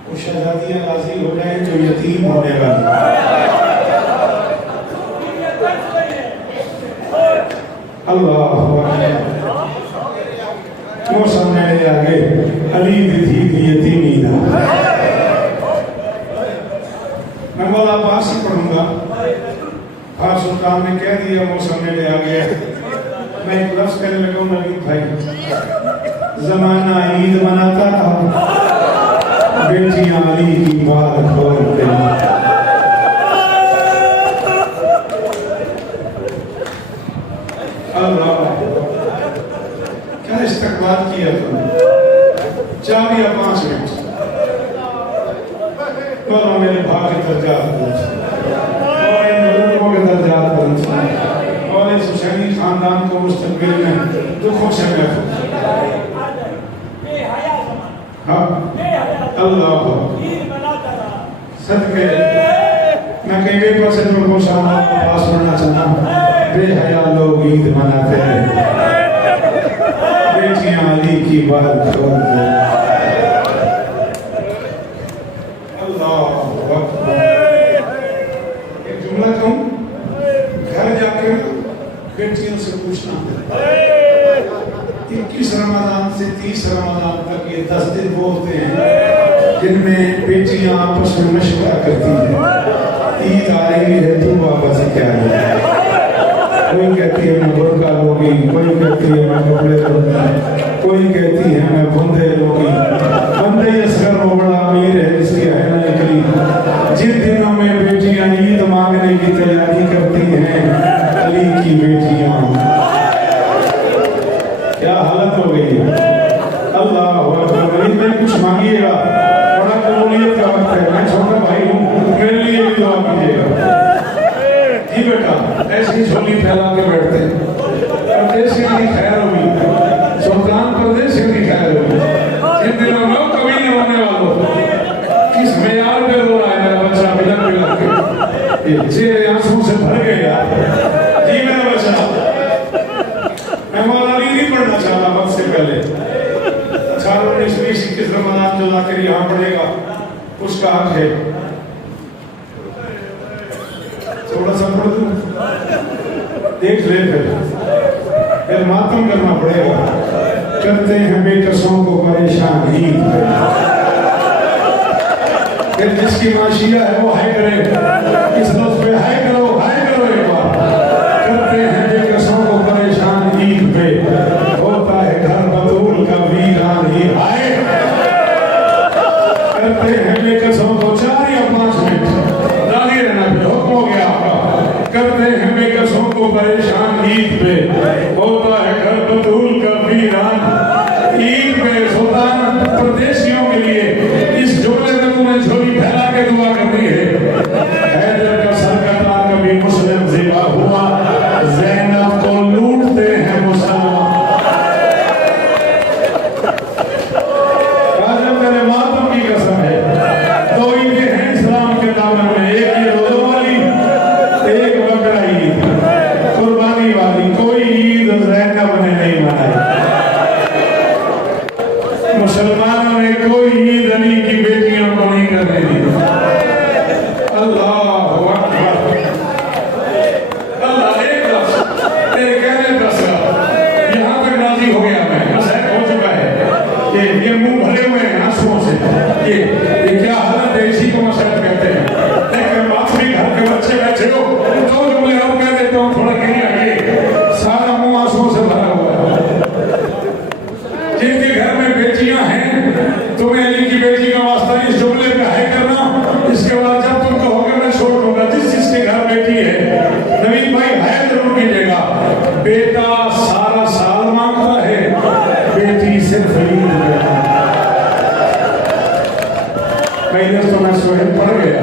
वो शहजादियां राजी हो जाए जो यतीम होने वाली। अल्लाह क्यों सामने आगे अली दी थी यतीमी ना। मैं मौला अब्बास ही पढ़ूंगा। फार सुल्तान ने कह दिया, मौसम में ले आ गया। मैं एक लफ्ज कहने लगा नबी भाई, जमाना ईद मनाता था, बेटियां अली की बात खोलते हैं। अल्लाह क्या इस्तकबाल किया तुमने। 4 या 5 मिनट बोलो मेरे भाग के दर्जात और इन बुजुर्गों के दर्जात और इस हुसैनी खानदान को मुस्तकबिल में दुखों से महफूज। हाँ अल्लाह सदके मैं कई पेपर से जो शाम पास पढ़ना चाहता हूँ। बेहया लोग ईद मनाते हैं, बेटियां अली की बात खोलते हैं। अल्लाह एक जुमला कहूँ, घर जाकर बेटियों से पूछना 21 रमजान से 30 रमजान तक ये 10 दिन बोलते हैं जिनमें बेटियां आपस में मशवरा करती हैं। ईद आ रही है, तू वापस क्या है। कोई कहती है मैं बुर्का लूंगी, कोई कहती है मैं कपड़े लूंगी, कोई कहती है मैं बंदे लूंगी। बंदे असगर वो बड़ा अमीर है इसकी है ना निकली। जिन दिनों में बेटियां ईद मांगने की तैयारी करती हैं, अली की बेटियां क्या हालत हो गई है। अल्लाह में कुछ मांगिएगा, बड़ा कबूलियत का वक्त है। मैं छोटा भाई हूँ, मेरे लिए भी दुआ कीजिएगा। जी बेटा ऐसी झोली फैला के बैठते हैं। परदेसी की खैर होगी, सुल्तान परदेसी की खैर होगी। जिन दिनों में कभी नहीं होने वालों किस मेयार पे रो रहा है मेरा बच्चा बिलक बिलक के, चेहरे आंसू से भर गए यार। जी मेरा बच्चा, मैं मौला अली नहीं पढ़ना चाहता वक्त से पहले। 19, 20, 21 रमजान जो जाकर यहाँ पढ़ेगा उसका हक है। थोड़ा सा पढ़ दूं, देख ले फिर मातम करना पड़ेगा। करते हैं बेकसों को परेशान ईद पे, फिर जिसकी माशिया है वो हाय करे, इस लफ्ज़ पे हाय करो एक बार। करते हैं बेकसों को परेशान ईद पे, होता है घर बतूल का वीरान ही हाय। करते हैं बेकसों को 4 या 5 मिनट राजी रहना, फिर हुक्म हो गया आपका। करते हैं बेकसों को परेशान ईद पे, होता है घर बतूल का वीरान। ईद पे सुल्तान परदेशियों के लिए इस जुमले में तूने झोली फैला के दुआ करनी है। हैदर का सर कटा कभी मुस्लिम ज़िबा हुआ, ज़ैनब को लूटते हैं मुसलमान। मेरे मातम की कसम है, 2 ईदें हैं इस्लाम के दामन में, एक ये रोज़ों वाली, एक बकरा ईद कुर्बानी वाली। कोई ईद ज़ैनब ने नहीं मनाई। मुसलमानों ने कोई ईद अली की बेटियों को नहीं करने दी। अल्लाह अकबर। अल्लाह एक लफ्ज़ तेरे कहने का यहाँ तक राजी हो गया मैं, बस हो चुका है। ये मुंह भरे हुए हैं आंसुओं से। ये क्या हालत है, इसी को मसरत कहते हैं। लेकिन बाप भी घर के बच्चे बैठे हो, 2 जुमले और कह देता हूँ, थोड़ा गिरी आइए। सारा मुंह आंसुओं से भरा हुआ है। जिनके घर में बेटियां हैं, तुम्हें अली की बेटी का वास्ता इस जुमले पे हाय करना। इसके बाद जब तुम कहोगे मैं छोड़ दूंगा, जिसके घर बेटी है नवीन भाई हाय जरूर कीजिएगा। बेटा सारा साल मांगता है, बेटी सिर्फ ईद में। पहले तो मैं सोहेल पढ़ गया,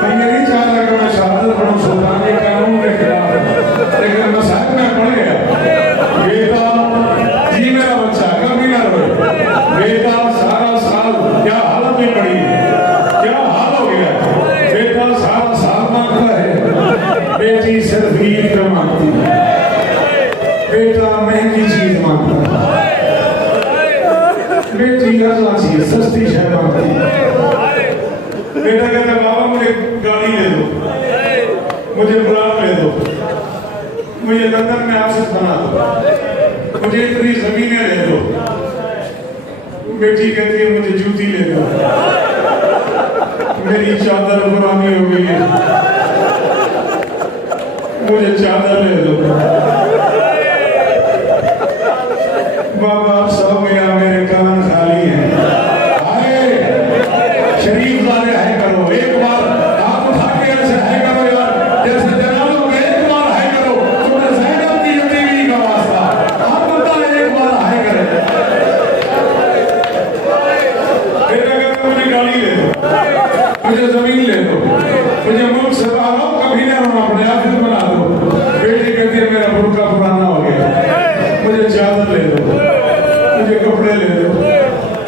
मैं ये नहीं चाह रहा कि मैं शहादत पढ़ूं सुल्तानी कानून के खिलाफ, लेकिन मसाइल में पढ़ गया। बेटा जी मेरा बच्चा कभी ना रोए, बेटा सारा साल क्या हालत नहीं पड़ी, क्या हाल हो गया। बेटा सारा साल मांगता है, बेटी सिर्फ ईद का मांगती है। बेटा महंगी चीज मांगता है, बेटी गजला चीज सस्ती शय मांगती है। बेटा कहता बाबा मुझे गाड़ी ले दो, मुझे बुराक ले दो, मुझे लंदन में ऑफिस बना दो, मुझे इतनी जमीनें ले दो। बेटी कहती है मुझे जूती ले दो, मेरी चादर पुरानी हो गई है, मुझे चादर ले दो। बाबा सो गया, मेरे कान खाली हैं। शरीफ वाले है करो, एक बार हाथ उठा के ऐसे है करो यार, जैसे जनाबों में एक बार है करो, तुम्हें ज़ैनब की यतीमी का वास्ता, आप बता एक बार है करे। बेटा कहता मुझे गाड़ी ले दो, मुझे जमीन ले दो, मुझे मुल्क से बाहर कभी ना रोना पड़े, आप बना दो। बेटी कहती है मेरा बुर्का पुराना हो गया, मुझे चादर ले दो, मुझे कपड़े ले दो,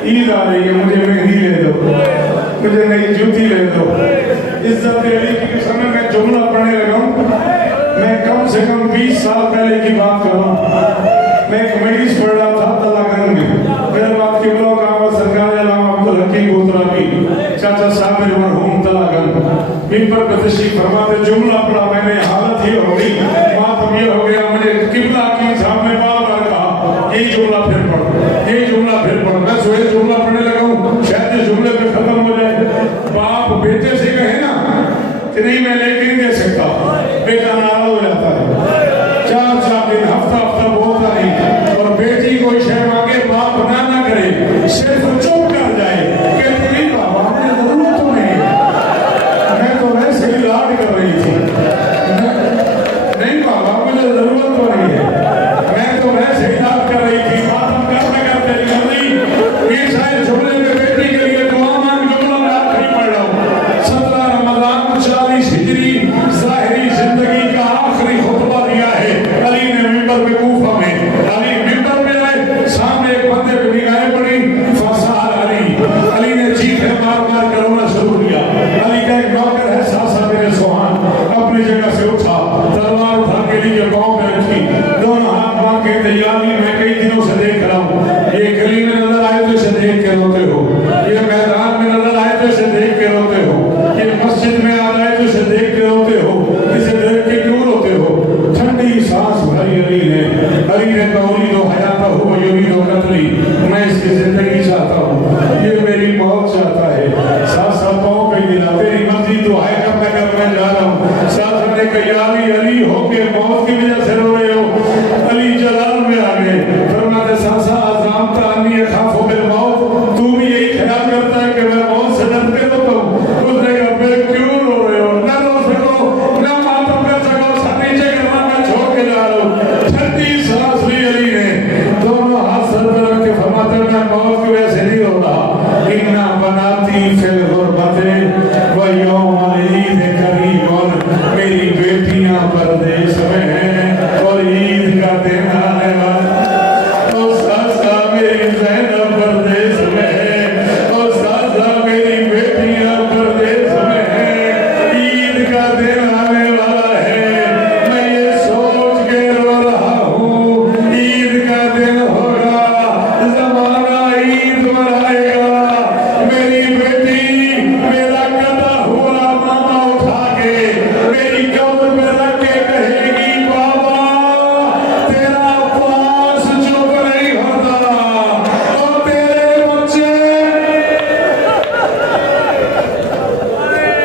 ईद आ रही है मुझे मेहंदी ले दो, मुझे नई जूती ले दो। इज्जत अली की समय में जुमला पढ़ने लगा हूं, मैं कम से कम 20 साल पहले की बात कर रहा हूं। मैं एक मजलिस पढ़ रहा था तलागंज में, मेरे बाप के ब्लॉक आवाज सरकार अल्लामा अब्दुल हकीम गोतराबी चाचा साहब मेरे मरहूम तलागंज मिंबर पर तशरीफ फरमाते, जुमला पढ़ा मैंने, हालत ये हो गई, मातम ये हो गया, मुझे किबला की साहब ने बार-बार कहा यही जुमला फिर पढ़, यही जुमला फिर पढ़। मैं सोए जुमला पढ़ने लगा हूं, शायद इस जुमले पे खत्म हो जाए। बाप बेटे से कहे ना कि नहीं मैं लेके नहीं दे सकता, बेटा नाराज हो जाता है। 4-4 दिन हफ्ता बोलता नहीं, और बेटी कोई शय मांगे बाप ना करे, सिर्फ चुप कर जाए, कहते नहीं बाबा मुझे जरूरत तो नहीं, मैं तो वैसे ही लाड कर रही थी, नहीं बाबा मुझे जरूरत तो नहीं है, मैं तो वैसे ही लाड कर रही थी। बात करते ये शायद जुमले में बेटी के लिए दुआ मांग, जुमला मैं आखिरी पढ़ रहा हूँ। 17 रमजान 40 हिजरी ज़ाहिरी जिंदगी का आखिरी खुतबा दिया है अली ने मिंबर पे कूफा में। अली मिंबर पे आए, सामने एक बंदे पे निगाहें पड़ी, फसाल अली ने चीखें मार कर रोना शुरू किया। अली का एक नौकर है सासा मेरे सुहान, अपनी जगह से उठा, तलवार उठा के लिए पाँव में रखी, दोनों हाथ बांध के तैयारी मैं कई दिनों से देख रहा हूँ, ये गली में नजर आए तो इसे देख के रोते हो, ये मैदान में नजर आए तो इसे देख के रोते हो, ये मस्जिद में आ जाए तो इसे देख के रोते हो, इसे देख के क्यों रोते हो। ठंडी सांस भरी अली ने कौली दो हयाता हो यूं दो कतली, मैं इसकी जिंदगी चाहता हूँ, ये मेरी मौत चाहता है। सासा पाँव पे गिरा, तेरी मर्जी तो है कब मैं जा रहा हूँ। सासा ने कहा अली हो के मौत की वजह से रो रहे हो। अली जलाल में आ गए, फरमाते सासा आज़ामता अन्नी खाफो बिल मौत, तू भी यही ख्याल करता है कि मैं मौत से डरते रोता हूँ। उसने कहा फिर क्यों रो रहे हो, न रो सको न मातम कर सको, सब नीचे गिरवा मैं छोड़ के जा रहा हूँ। ठंडी सांस ली अली ने, दोनों हाथ सर पर रख के फरमाते मैं मौत की वजह से नहीं रो रहा, इन्ना बनाती फिल गुरबते